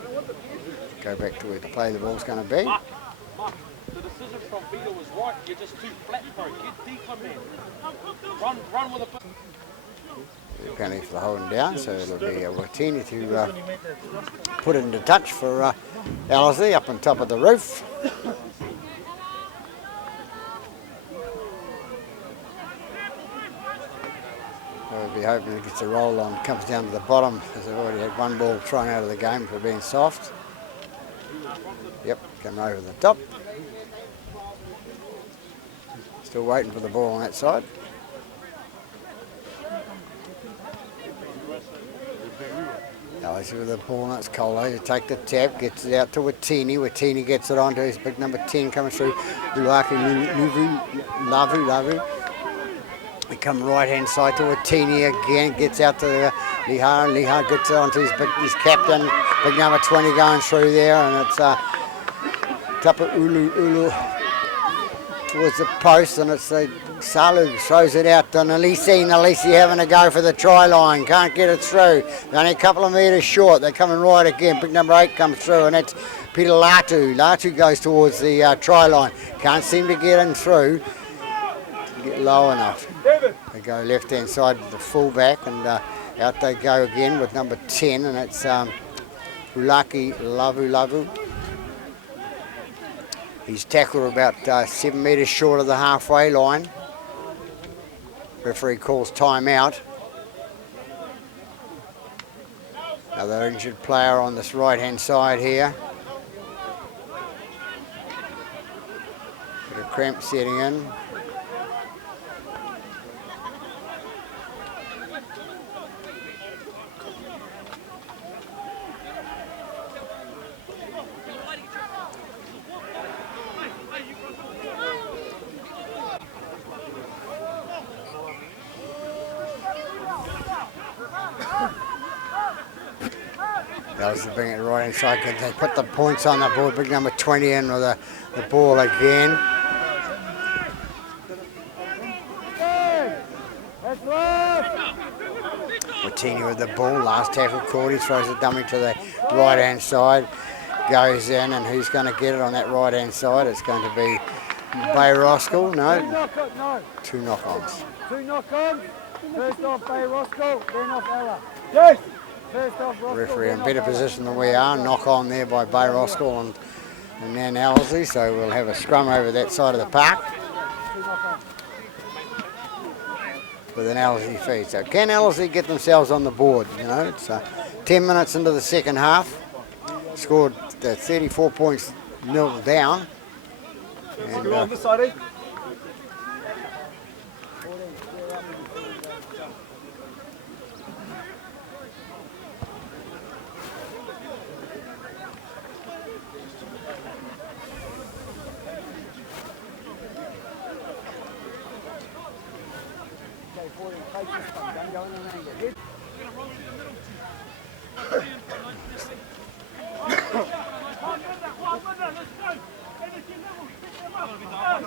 go back to where the play the ball's going to be. The decision from Vito was right, you're just too flat for it. Get deeper, man. Run with a... Penalty for the holding down, so it'll be Watini to put it into touch for Ellerslie up on top of the roof. We'll be hoping it gets a roll on, comes down to the bottom, as they've already had one ball thrown out of the game for being soft. Yep, come over the top. Still waiting for the ball on that side. Ellerslie with the ball, and it's Colo to take the tap, gets it out to Watini. Watini gets it onto his big number 10 coming through. Ulaki Lavu. We come right hand side to Watini again, gets out to Lihar, and Lihar gets it onto his captain, big number 20 going through there, and it's Tapa Ulu towards the post, and it's Salu throws it out to Ellerslie having a go for the try line, can't get it through. They're only a couple of metres short, they're coming right again, big number 8 comes through, and that's Peter Latu. Latu goes towards the try line, can't seem to get in through, get low enough. They go left hand side to the fullback, and out they go again with number 10, and it's Ulaki Lavu. He's tackled about 7 metres short of the halfway line. Referee calls time out. Another injured player on this right hand side here. Bit of cramp setting in. Ellerslie bring it right inside. They put the points on the board. Big number 20 in with the ball again. Watini with the ball. Last tackle caught. He throws a dummy to the right hand side. Goes in, and who's going to get it on that right hand side? It's going to be Bay Roskill. No. 2 knock-ons. 2 knock-ons. First off Bay Roskill, then off Ella. Yes. Referee in better position than we are. Knock on there by Bay Roskill and then Ellerslie, so we'll have a scrum over that side of the park with an Ellerslie feed. So can Ellerslie get themselves on the board? You know, it's 10 minutes into the second half. Scored 34 points 0 down. And, on this side, eh?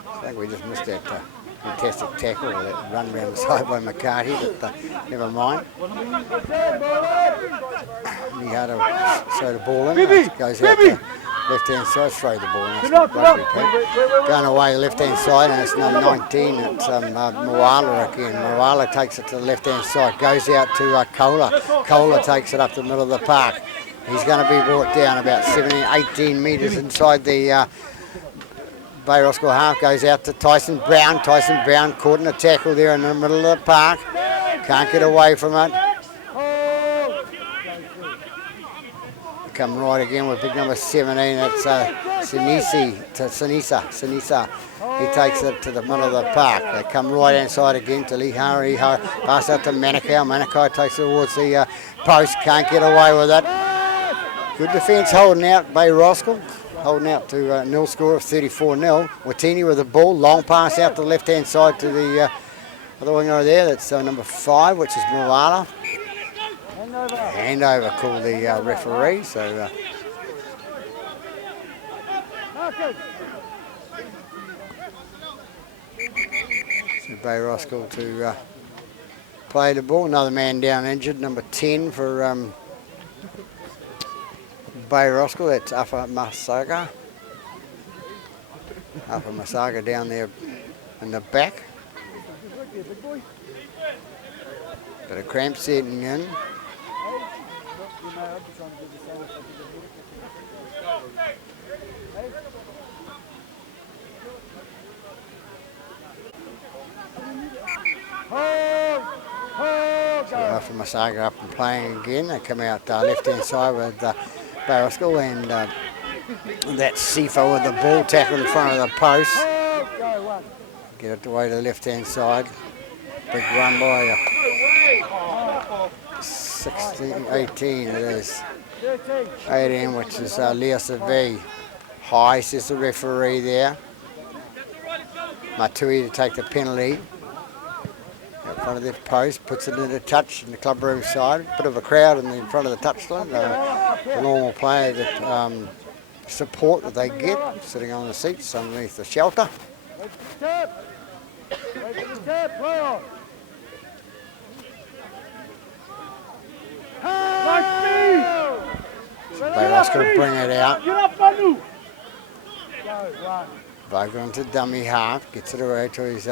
I think we just missed that fantastic tackle, or that run around the side by McCarthy, but never mind. He had to throw the ball in, it goes out the left-hand side, throw the ball in. Going away left-hand side, and it's number 19, it's Moala again. Moala takes it to the left-hand side, goes out to Kola. Kola takes it up the middle of the park. He's going to be brought down about 17, 18 metres inside the Bay Roskill half, goes out to Tyson Brown. Tyson Brown caught in a tackle there in the middle of the park. Can't get away from it. come right again with big number 17. That's Sinisa. He takes it to the middle of the park. They come right inside again to Lihari. Pass out to Manukau. Manukau takes it towards the post. Can't get away with it. Good defence holding out. Bay Roskill holding out to a nil score of 34-0. Watini with the ball. Long pass out to the left-hand side to the other winger there. That's number 5, which is Moala. Hand over called the referee. So Bay Roskill to play the ball. Another man down injured, number 10 for Bay Roskill. That's Upper Masaga. Upper Masaga down there in the back. Bit of cramp setting in. So after Masaga up and playing again, they come out left-hand side with Bay Roskill, and that's Sifa with the ball tackle in front of the post. Get it away to the left-hand side. Big run by 18 it is. 18, which is Leosavi. High, says the referee there. Matui to take the penalty. In front of the post, puts it into touch in the club room side. Bit of a crowd in front of the touchline. The normal player that support that they get, sitting on the seats underneath the shelter. Bay Roskill bring it out. Vogel into dummy half, gets it away to his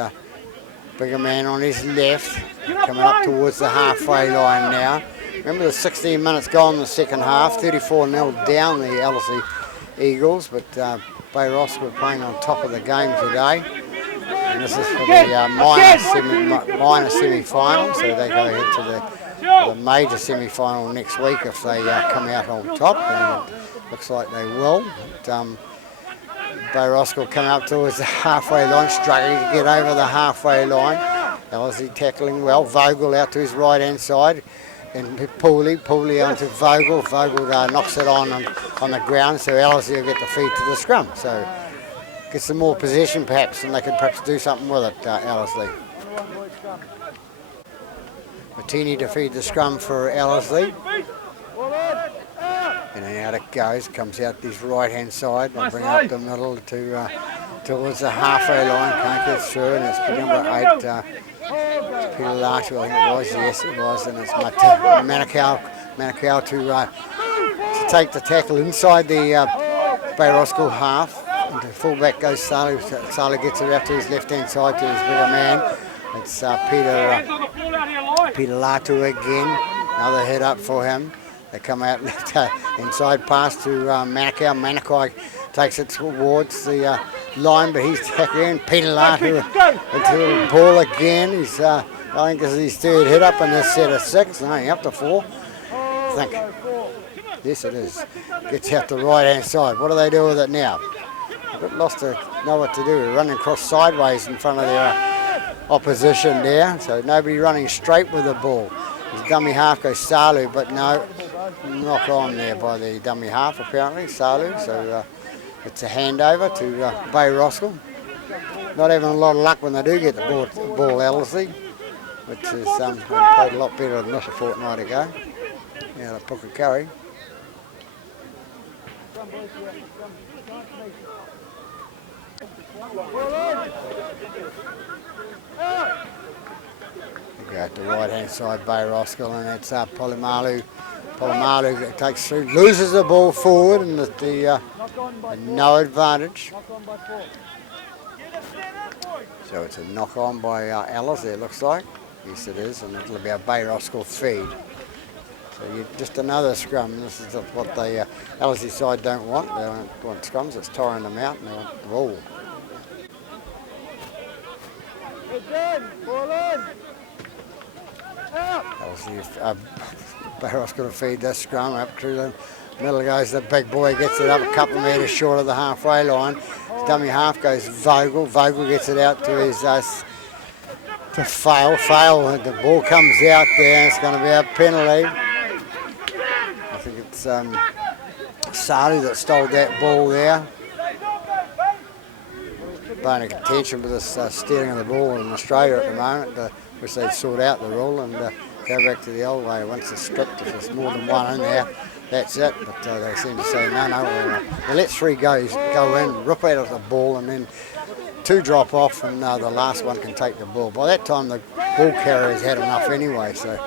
bigger man on his left, coming up towards the halfway line now. Remember the 16 minutes gone in the second half, 34-0 down the Ellerslie Eagles, but Bay Roskill playing on top of the game today. And this is for the minor semi-final, so they go ahead to the major semi-final next week if they come out on top, and it looks like they will. But, Bay Roskill coming up towards the halfway line, struggling to get over the halfway line. Ellerslie tackling well. Vogel out to his right-hand side, and Pooley onto Vogel. Vogel knocks it on the ground, so Ellerslie will get the feed to the scrum. So get some more possession perhaps, and they could perhaps do something with it, Ellerslie. Martini to feed the scrum for Ellerslie. And then out it goes, comes out this right-hand side. They'll bring up the middle to towards the halfway line. Can't get through, and it's number 8. Peter Larcher, I think it was. Yes, it was. And it's Manukau to take the tackle inside the Bay Roskill half. Into fullback goes Salu. Salu gets it out to his left-hand side to his bigger man. It's Peter Larcher again. Another head up for him. They come out inside pass to Manukau. Manukau takes it towards the line, but he's tackling Peter Larcher into the ball again. He's, I think this is his third hit up in this set of 6. No, up to 4. I think. Yes, it is. Gets out the right-hand side. What do they do with it now? A bit lost to know what to do. They're running across sideways in front of their opposition there, so nobody running straight with the ball. His dummy half goes Salu, but no, knock on there by the dummy half apparently, Salu. So it's a handover to Bay Roskill. Not having a lot of luck when they do get the ball Ellerslie, which is played a lot better than this a fortnight ago. Now the Pukekohe. Go at the right-hand side, Bay Roskill, and it's Polimalu. Polimalu takes through, loses the ball forward, and no advantage. So it's a knock-on by Ellerslie, it looks like. Yes, it is, and it'll be a Bay Roskill feed. So just another scrum. This is what the Ellerslie side don't want. They don't want scrums. It's tiring them out, and they want the ball. Ellerslie, Bay Roskill to feed this scrum up to the Middle goes the big boy, gets it up a couple of metres short of the halfway line. Dummy half goes Vogel. Vogel gets it out to his to Fail. And the ball comes out there. It's going to be a penalty. I think it's Salu that stole that ball there. Bone of contention with this stealing of the ball in Australia at the moment, which they'd sort out the rule and go back to the old way. Once it's stripped, if there's more than one in there, that's it. But they seem to say no. They let 3 go in, rip out of the ball, and then 2 drop off, and the last one can take the ball. By that time, the ball carrier's had enough anyway, so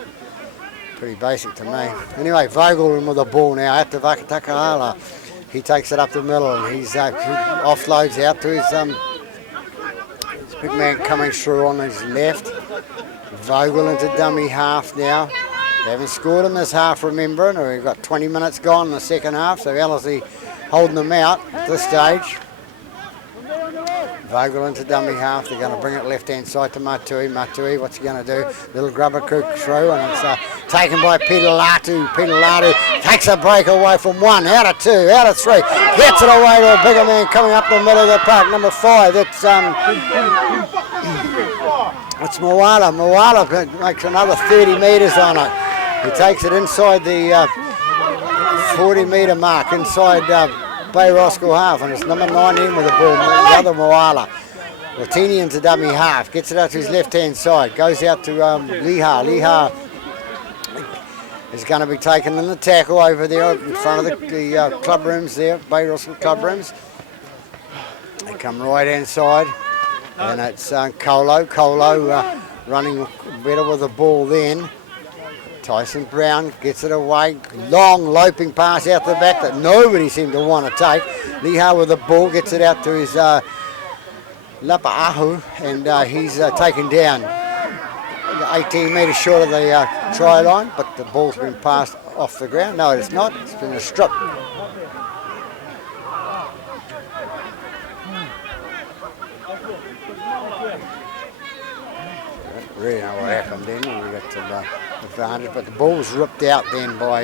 pretty basic to me. Anyway, Vogel with the ball now at the Vakatakahala. He takes it up the middle, and he offloads out to his big man coming through on his left. Vogel into dummy half now. They haven't scored in this half, remembering. We've got 20 minutes gone in the second half, so Ellerslie holding them out at this stage. Vogel into dummy half. They're going to bring it left-hand side to Matui. Matui, what's he going to do? Little grubber cook through, and it's taken by Peter Latu. Peter Latu takes a break away from 1, out of 2, out of 3. Gets it away to a bigger man coming up the middle of the park, number 5. It's Moala. Moala makes another 30 metres on it. He takes it inside the 40-metre mark, inside Bay Roskill half, and it's number 19 with the ball, the other Moala. Latini into dummy half, gets it out to his left-hand side, goes out to Liha. Liha is going to be taken in the tackle over there in front of the club rooms there, Bay Roskill club rooms. They come right-hand side, and it's Colo. Colo running better with the ball then. Tyson Brown gets it away, long loping pass out the back that nobody seemed to want to take. Liha with the ball gets it out to his Lapa'ahu, and he's taken down 18 metres short of the try line, but the ball's been passed off the ground. No, it's not, it's been a strip. Really know what happened then. We got the advantage, but the ball was ripped out then by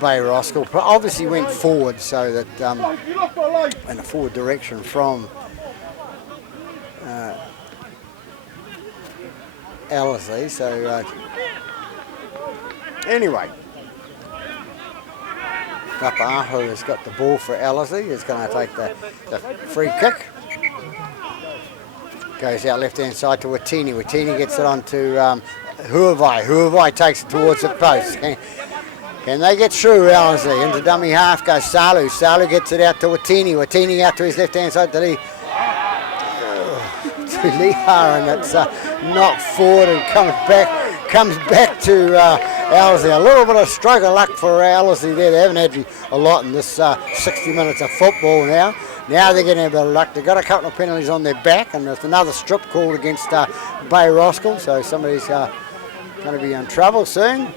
Bay Roskill. Obviously went forward, so that in a forward direction from Ellerslie. So anyway, Rapa'ahu has got the ball for Ellerslie. He's going to take the free kick. Goes out left-hand side to Watini. Watini gets it on to Huavai. Huavai takes it towards the post. Can they get through Ellerslie? Into dummy half goes Salu. Salu gets it out to Watini. Watini out to his left-hand side to Liha, and it's knocked forward and comes back to Ellerslie. A little bit of stroke of luck for Ellerslie there. They haven't had a lot in this 60 minutes of football now. Now they're getting a bit of luck. They've got a couple of penalties on their back, and there's another strip called against Bay Roskill, so somebody's going to be in trouble soon.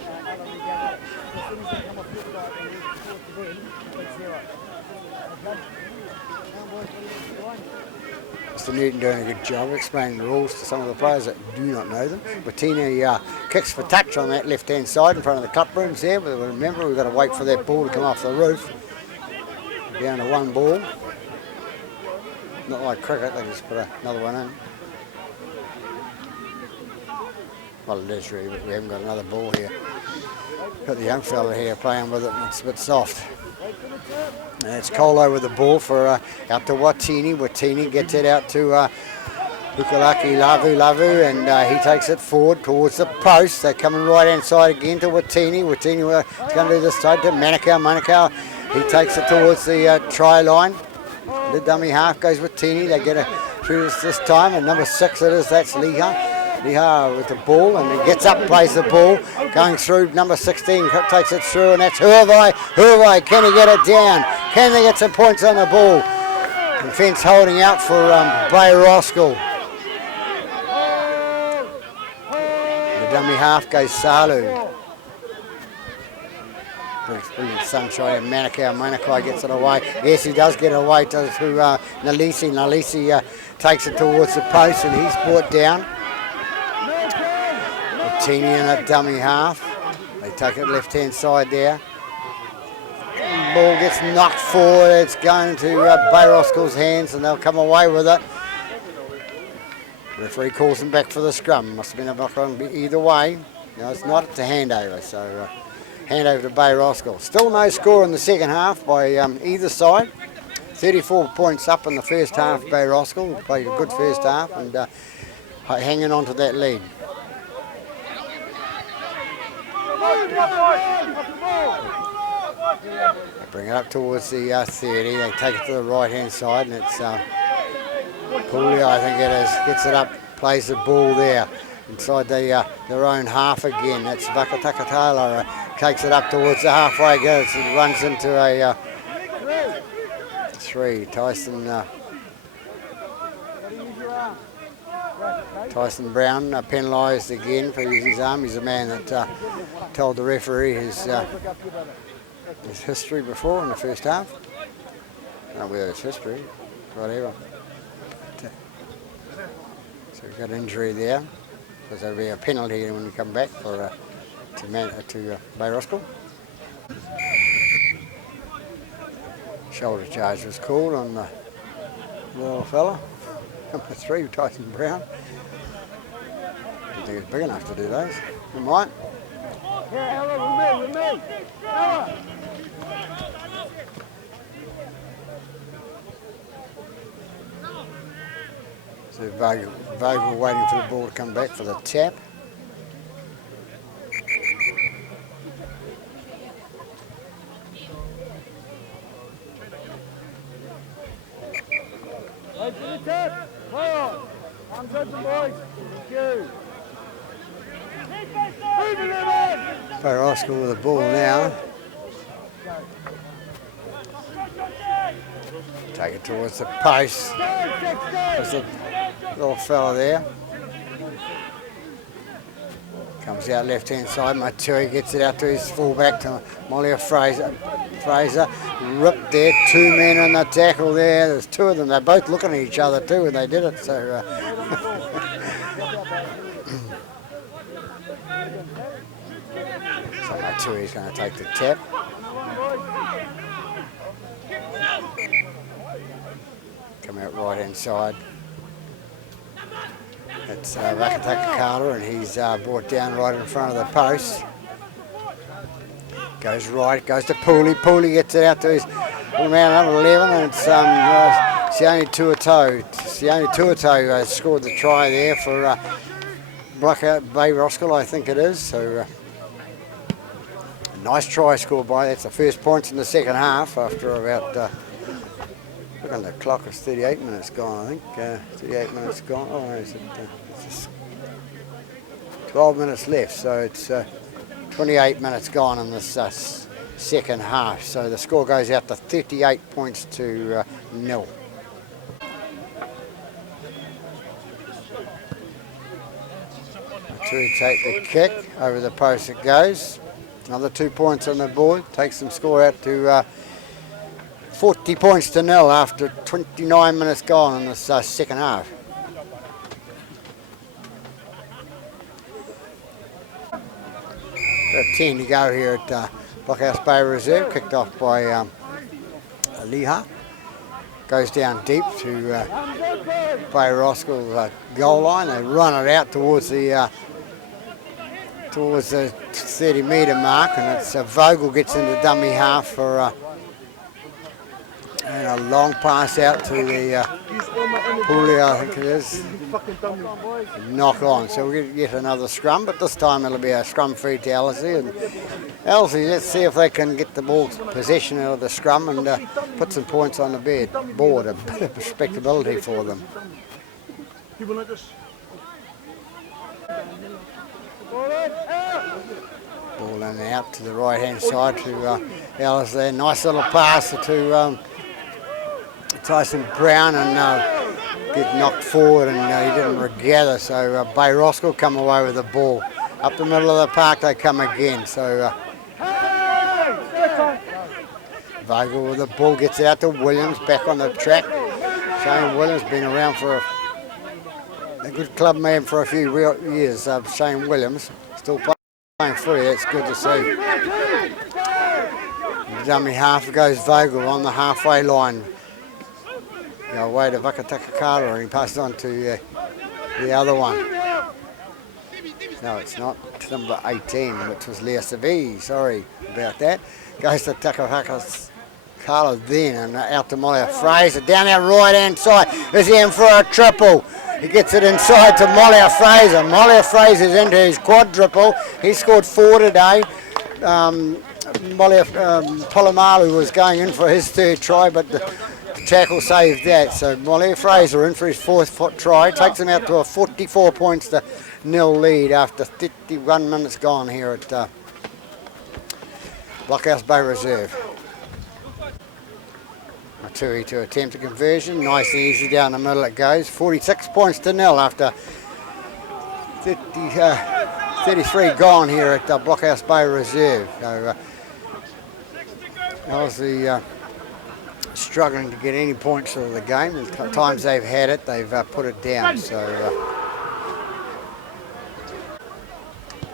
Mr. Newton doing a good job explaining the rules to some of the players that do not know them. Bettina kicks for touch on that left-hand side in front of the cup rooms there, but remember we've got to wait for that ball to come off the roof. Down to 1 ball. Not like cricket, they just put another one in. Well, it is really, but we haven't got another ball here. Got the young fella here playing with it, and it's a bit soft. And it's Colo with the ball for out to Watini. Watini gets it out to Ukalaki Lavu, and he takes it forward towards the post. They're coming right-hand side again to Watini. Watini is going to do this side to Manukau. Manukau, he takes it towards the try line. The dummy half goes with Tini. They get it through this time, and number 6 it is, that's Liha. Liha with the ball, and he gets up, plays the ball, going through number 16, takes it through, and that's Huavai. Huavai, can he get it down? Can they get some points on the ball? Defence holding out for Bay Roskill. The dummy half goes Salu. Brilliant sunshine, and Manukau gets it away. Yes, he does get it away to Nalisi. Nalisi takes it towards the post, and he's brought down. Tini in a dummy half. They take it left-hand side there. Ball gets knocked forward. It's going to Bay Roskill's hands, and they'll come away with it. Referee calls them back for the scrum. Must have been a knock on either way. No, it's not. It's a handover. So handover to Bay Roskill. Still no score in the second half by either side. 34 points up in the first half. Bay Roskill played a good first half and hanging on to that lead. They bring it up towards the 30. They take it to the right-hand side, and it's Poolia, I think it is, gets it up, plays the ball there inside their own half again. That's Vakatakatala takes it up towards the halfway, goes and runs into a 3. Tyson Brown penalised again for using his arm. He's the man that told the referee his history before in the first half. I don't know whether it's history, whatever. So we've got injury there. So there'll be a penalty when we come back for to Bay Roskill. Shoulder charge was called on the little fella. Number 3, Tyson Brown. Didn't think he's big enough to do those. You might. Yeah, Ella, with me. Ella. So Vogel waiting for the ball to come back for the tap. Wait for the tap. Play on. Arms open, boys. Thank you. Bay Roskill with the ball now. Take it towards the post. There's the little fella there. Comes out left-hand side. Matui gets it out to his fullback, to Molly Fraser. Fraser ripped there. 2 men on the tackle there. There's 2 of them. They're both looking at each other too when they did it. So. So Matui's going to take the tap. Come out right-hand side. It's Vakatakakala, and he's brought down right in front of the post. Goes right, goes to Pooley. Pooley gets it out to his little man, number 11, and it's Sione Tuato. Sione Tuato scored the try there for Bay Roskill, I think it is. So a nice try scored by. That's the first points in the second half after about. Look on the clock, it's 38 minutes gone, I think. 38 minutes gone. Oh, no, it's 12 minutes left, so it's 28 minutes gone in this second half. So the score goes out to 38 points to 0. To take the kick, over the post it goes. Another 2 points on the board, takes some score out to 40 points to 0 after 29 minutes gone in this second half. Got 10 to go here at Blockhouse Bay Reserve, kicked off by Liha. Goes down deep to Bay Roskill's goal line. They run it out towards the 30-metre mark, and it's Vogel gets into dummy half for and a long pass out to the Poolia, I think it is. Knock on. So we'll get another scrum, but this time it'll be a scrum feed to Ellerslie. And Ellerslie, let's see if they can get the ball possession out of the scrum and put some points on the board, a bit of respectability for them. Ball in and out to the right-hand side to Ellerslie. Nice little pass to Tyson Brown, and get knocked forward, and he didn't regather. So Bay Roskill come away with the ball. Up the middle of the park they come again. So Vogel with the ball gets it out to Williams, back on the track. Shane Williams been around for a good club man for a few years. Shane Williams still playing playing footy. That's good to see. Dummy half goes Vogel on the halfway line. Go away to Vakatakakala and he passes on to the other one. No, it's not. It's number 18, which was Lea Savi. Sorry about that. Goes to Takakakala then and out to Molly Fraser. Down our right hand side. Is he in for a triple? He gets it inside to Molly Fraser. Molly Fraser's into his quadruple. He scored 4 today. Polamalu was going in for his 3rd try, but the tackle saved that. So Molly Fraser in for his 4th try. Takes him out to a 44 points to 0 lead after 51 minutes gone here at Blockhouse Bay Reserve. Matui to attempt a conversion. Nice and easy down the middle it goes. 46 points to 0 after 33 gone here at Blockhouse Bay Reserve. So Ellerslie struggling to get any points out of the game. The times they've had it, they've put it down. So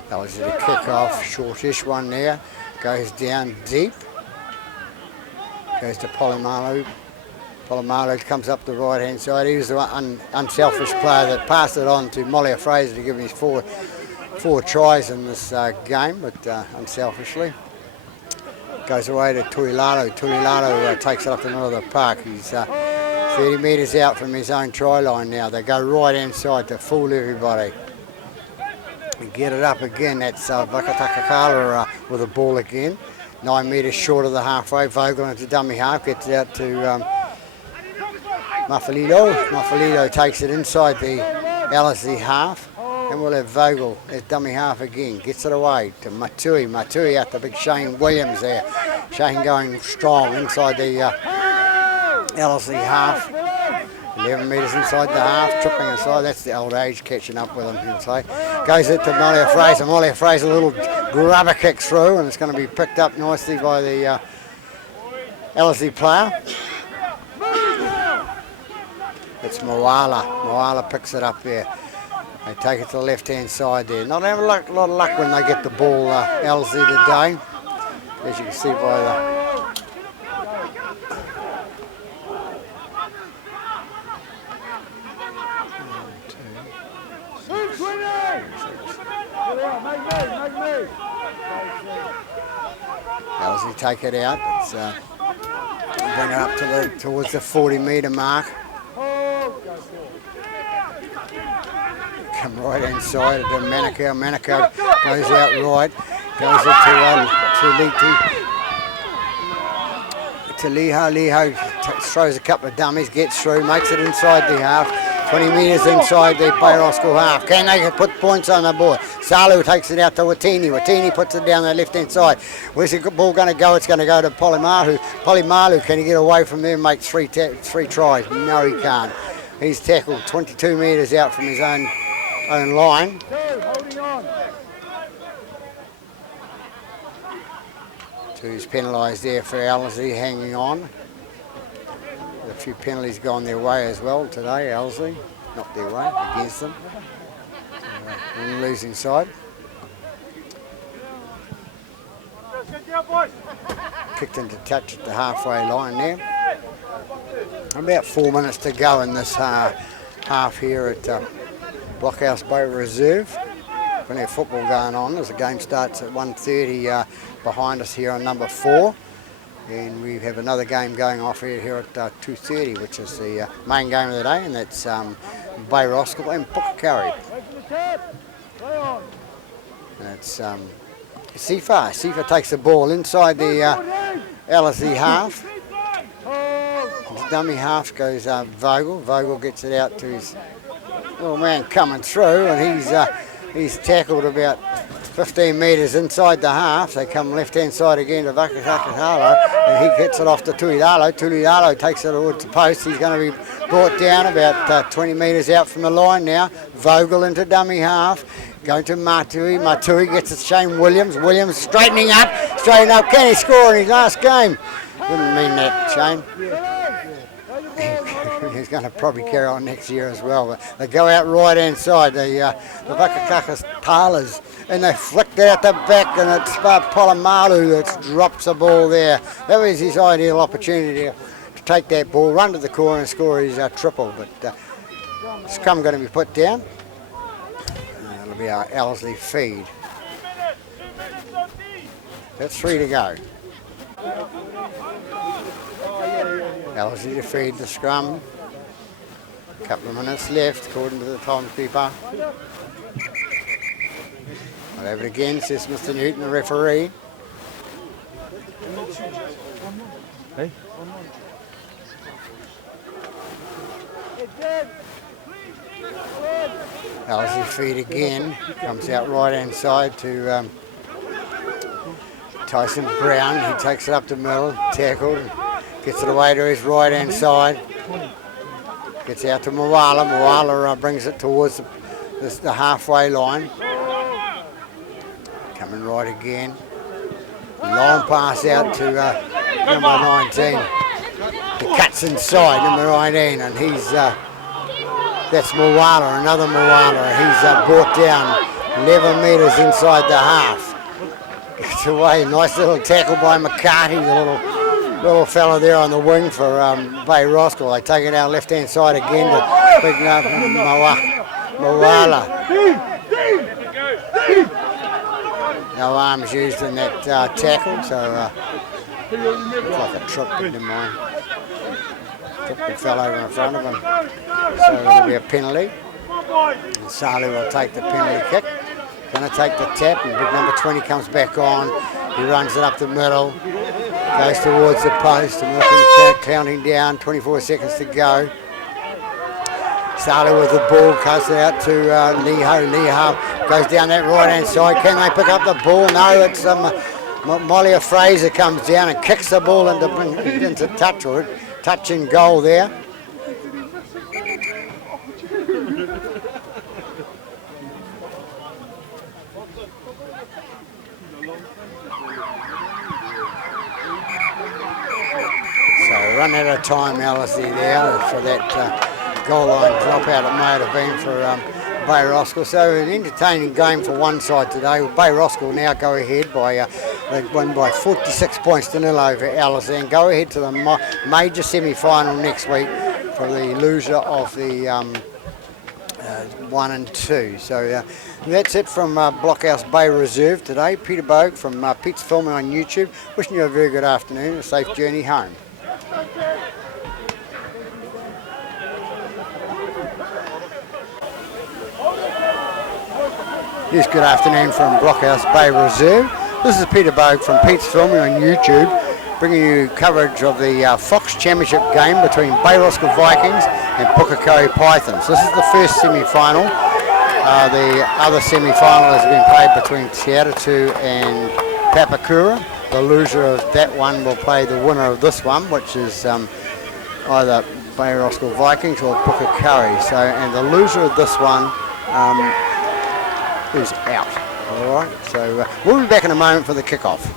Ellerslie to kick off, shortish one there. Goes down deep. Goes to Polamalu. Polamalu comes up the right hand side. He was the unselfish player that passed it on to Molly Fraser to give him his four tries in this game, but unselfishly. Goes away to Tuilalo. Tuilalo takes it up the middle of the park. He's 30 metres out from his own try line now. They go right hand side to fool everybody. And get it up again. That's Vakatakakala with the ball again. 9 metres short of the halfway. Vogel into dummy half. Gets it out to Mafalilo. Mafalilo takes it inside the Ellerslie half. And we'll have Vogel as dummy half again. Gets it away to Matui. Matui out to big Shane Williams there. Shane going strong inside the Ellerslie half. 11 metres inside the half, tripping inside. That's the old age catching up with him, you'll say. Goes it to Molly Fraser. Molly Fraser, a little grubber kick through, and it's going to be picked up nicely by the Ellerslie player. It's Moala. Moala picks it up there. They take it to the left-hand side there. Not having a lot of luck when they get the ball, Ellerslie today. As you can see by the... Ellerslie take it out. It's, bring it up to towards the 40-metre mark. Come right inside to Manukau. Manukau goes out right, goes it to Leho. Leho throws a couple of dummies, gets through, makes it inside the half. 20 metres inside the Bay Roskill half. Can they put points on the board? Salu takes it out to Watini. Watini puts it down the left-hand side. Where's the ball going to go? It's going to go to Polimalu. Polimalu, can he get away from there and make three tries? No, he can't. He's tackled 22 metres out from his own line. Two's penalised there for Ellerslie hanging on. A few penalties gone their way as well today, Ellerslie. Not their way, against them. On the losing side. Kicked into touch at the halfway line there. About 4 minutes to go in this half here at Blockhouse Bay Reserve. Plenty of football going on as the game starts at 1:30 behind us here on number 4. And we have another game going off here at 2:30, which is the main game of the day, and that's Bay Roskill and Pukekohe. That's Sifa. Sifa takes the ball inside the Ellerslie half. The dummy half goes Vogel. Vogel gets it out to his little man coming through, and he's tackled about 15 metres inside the half. They come left-hand side again to Vakatakakala, and he gets it off to Tuilalo. Tuilalo takes it towards the post. He's going to be brought down about 20 metres out from the line now. Vogel into dummy half. Going to Matui. Matui gets it to Shane Williams. Williams straightening up. Can he score in his last game? Wouldn't mean that, Shane. he's going to probably carry on next year as well. But they go out right hand side, the Vakakakas Parlors, and they flicked it out the back, and it's Polamalu that drops the ball there. That was his ideal opportunity to take that ball, run to the corner and score his triple. But scrum going to be put down. It'll be our Ellerslie feed. That's 3 to go. Ellerslie to feed the scrum. A couple of minutes left according to the timekeeper. I'll have it again, says Mr. Newton, the referee. Hey? Ellerslie feed again. Comes out right hand side to Tyson Brown. He takes it up the middle, tackled, and gets it away to his right hand side. Gets out to Moala. Moala brings it towards the halfway line. Coming right again. Long pass out to number 19. He cuts inside, number 19, and he's that's Moala, another Moala. He's brought down 11 metres inside the half. Gets away, nice little tackle by McCarthy, the little fella there on the wing for Bay Roskill. They take it out left hand side again to big enough Moala. No arms used in that tackle, so looks like a trip, but never mind. Trip fell over in front of him, so it'll be a penalty. And Salu will take the penalty kick. Going to take the tap, and big number 20 comes back on. He runs it up the middle, goes towards the post, and looking, counting down, 24 seconds to go. Salu with the ball, cuts it out to Leho. Leho goes down that right hand side. Can they pick up the ball? No, it's Molly Fraser comes down and kicks the ball into touch, or touch and goal there. So run out of time, Ellerslie there for that goal line dropout. It may have been for Bay Roskill. So an entertaining game for one side today. Bay Roskill now go ahead by they won by 46 points to 0 over Ellerslie, and go ahead to the major semi-final next week for the loser of the 1 and 2. So that's it from Blockhouse Bay Reserve today. Peter Bogue from Pete's Filming on YouTube. Wishing you a very good afternoon, a safe journey home. Yes, good afternoon from Blockhouse Bay Reserve. This is Peter Bogue from Pete's Filming on YouTube, bringing you coverage of the Fox Championship game between Bay Roskill Vikings and Pukekohe Pythons. This is the first semi-final. The other semi-final has been played between Te Atatu and Papakura. The loser of that one will play the winner of this one, which is either Bay Roskill Vikings or Pukekohe. So, and the loser of this one is out. All right, so we'll be back in a moment for the kickoff.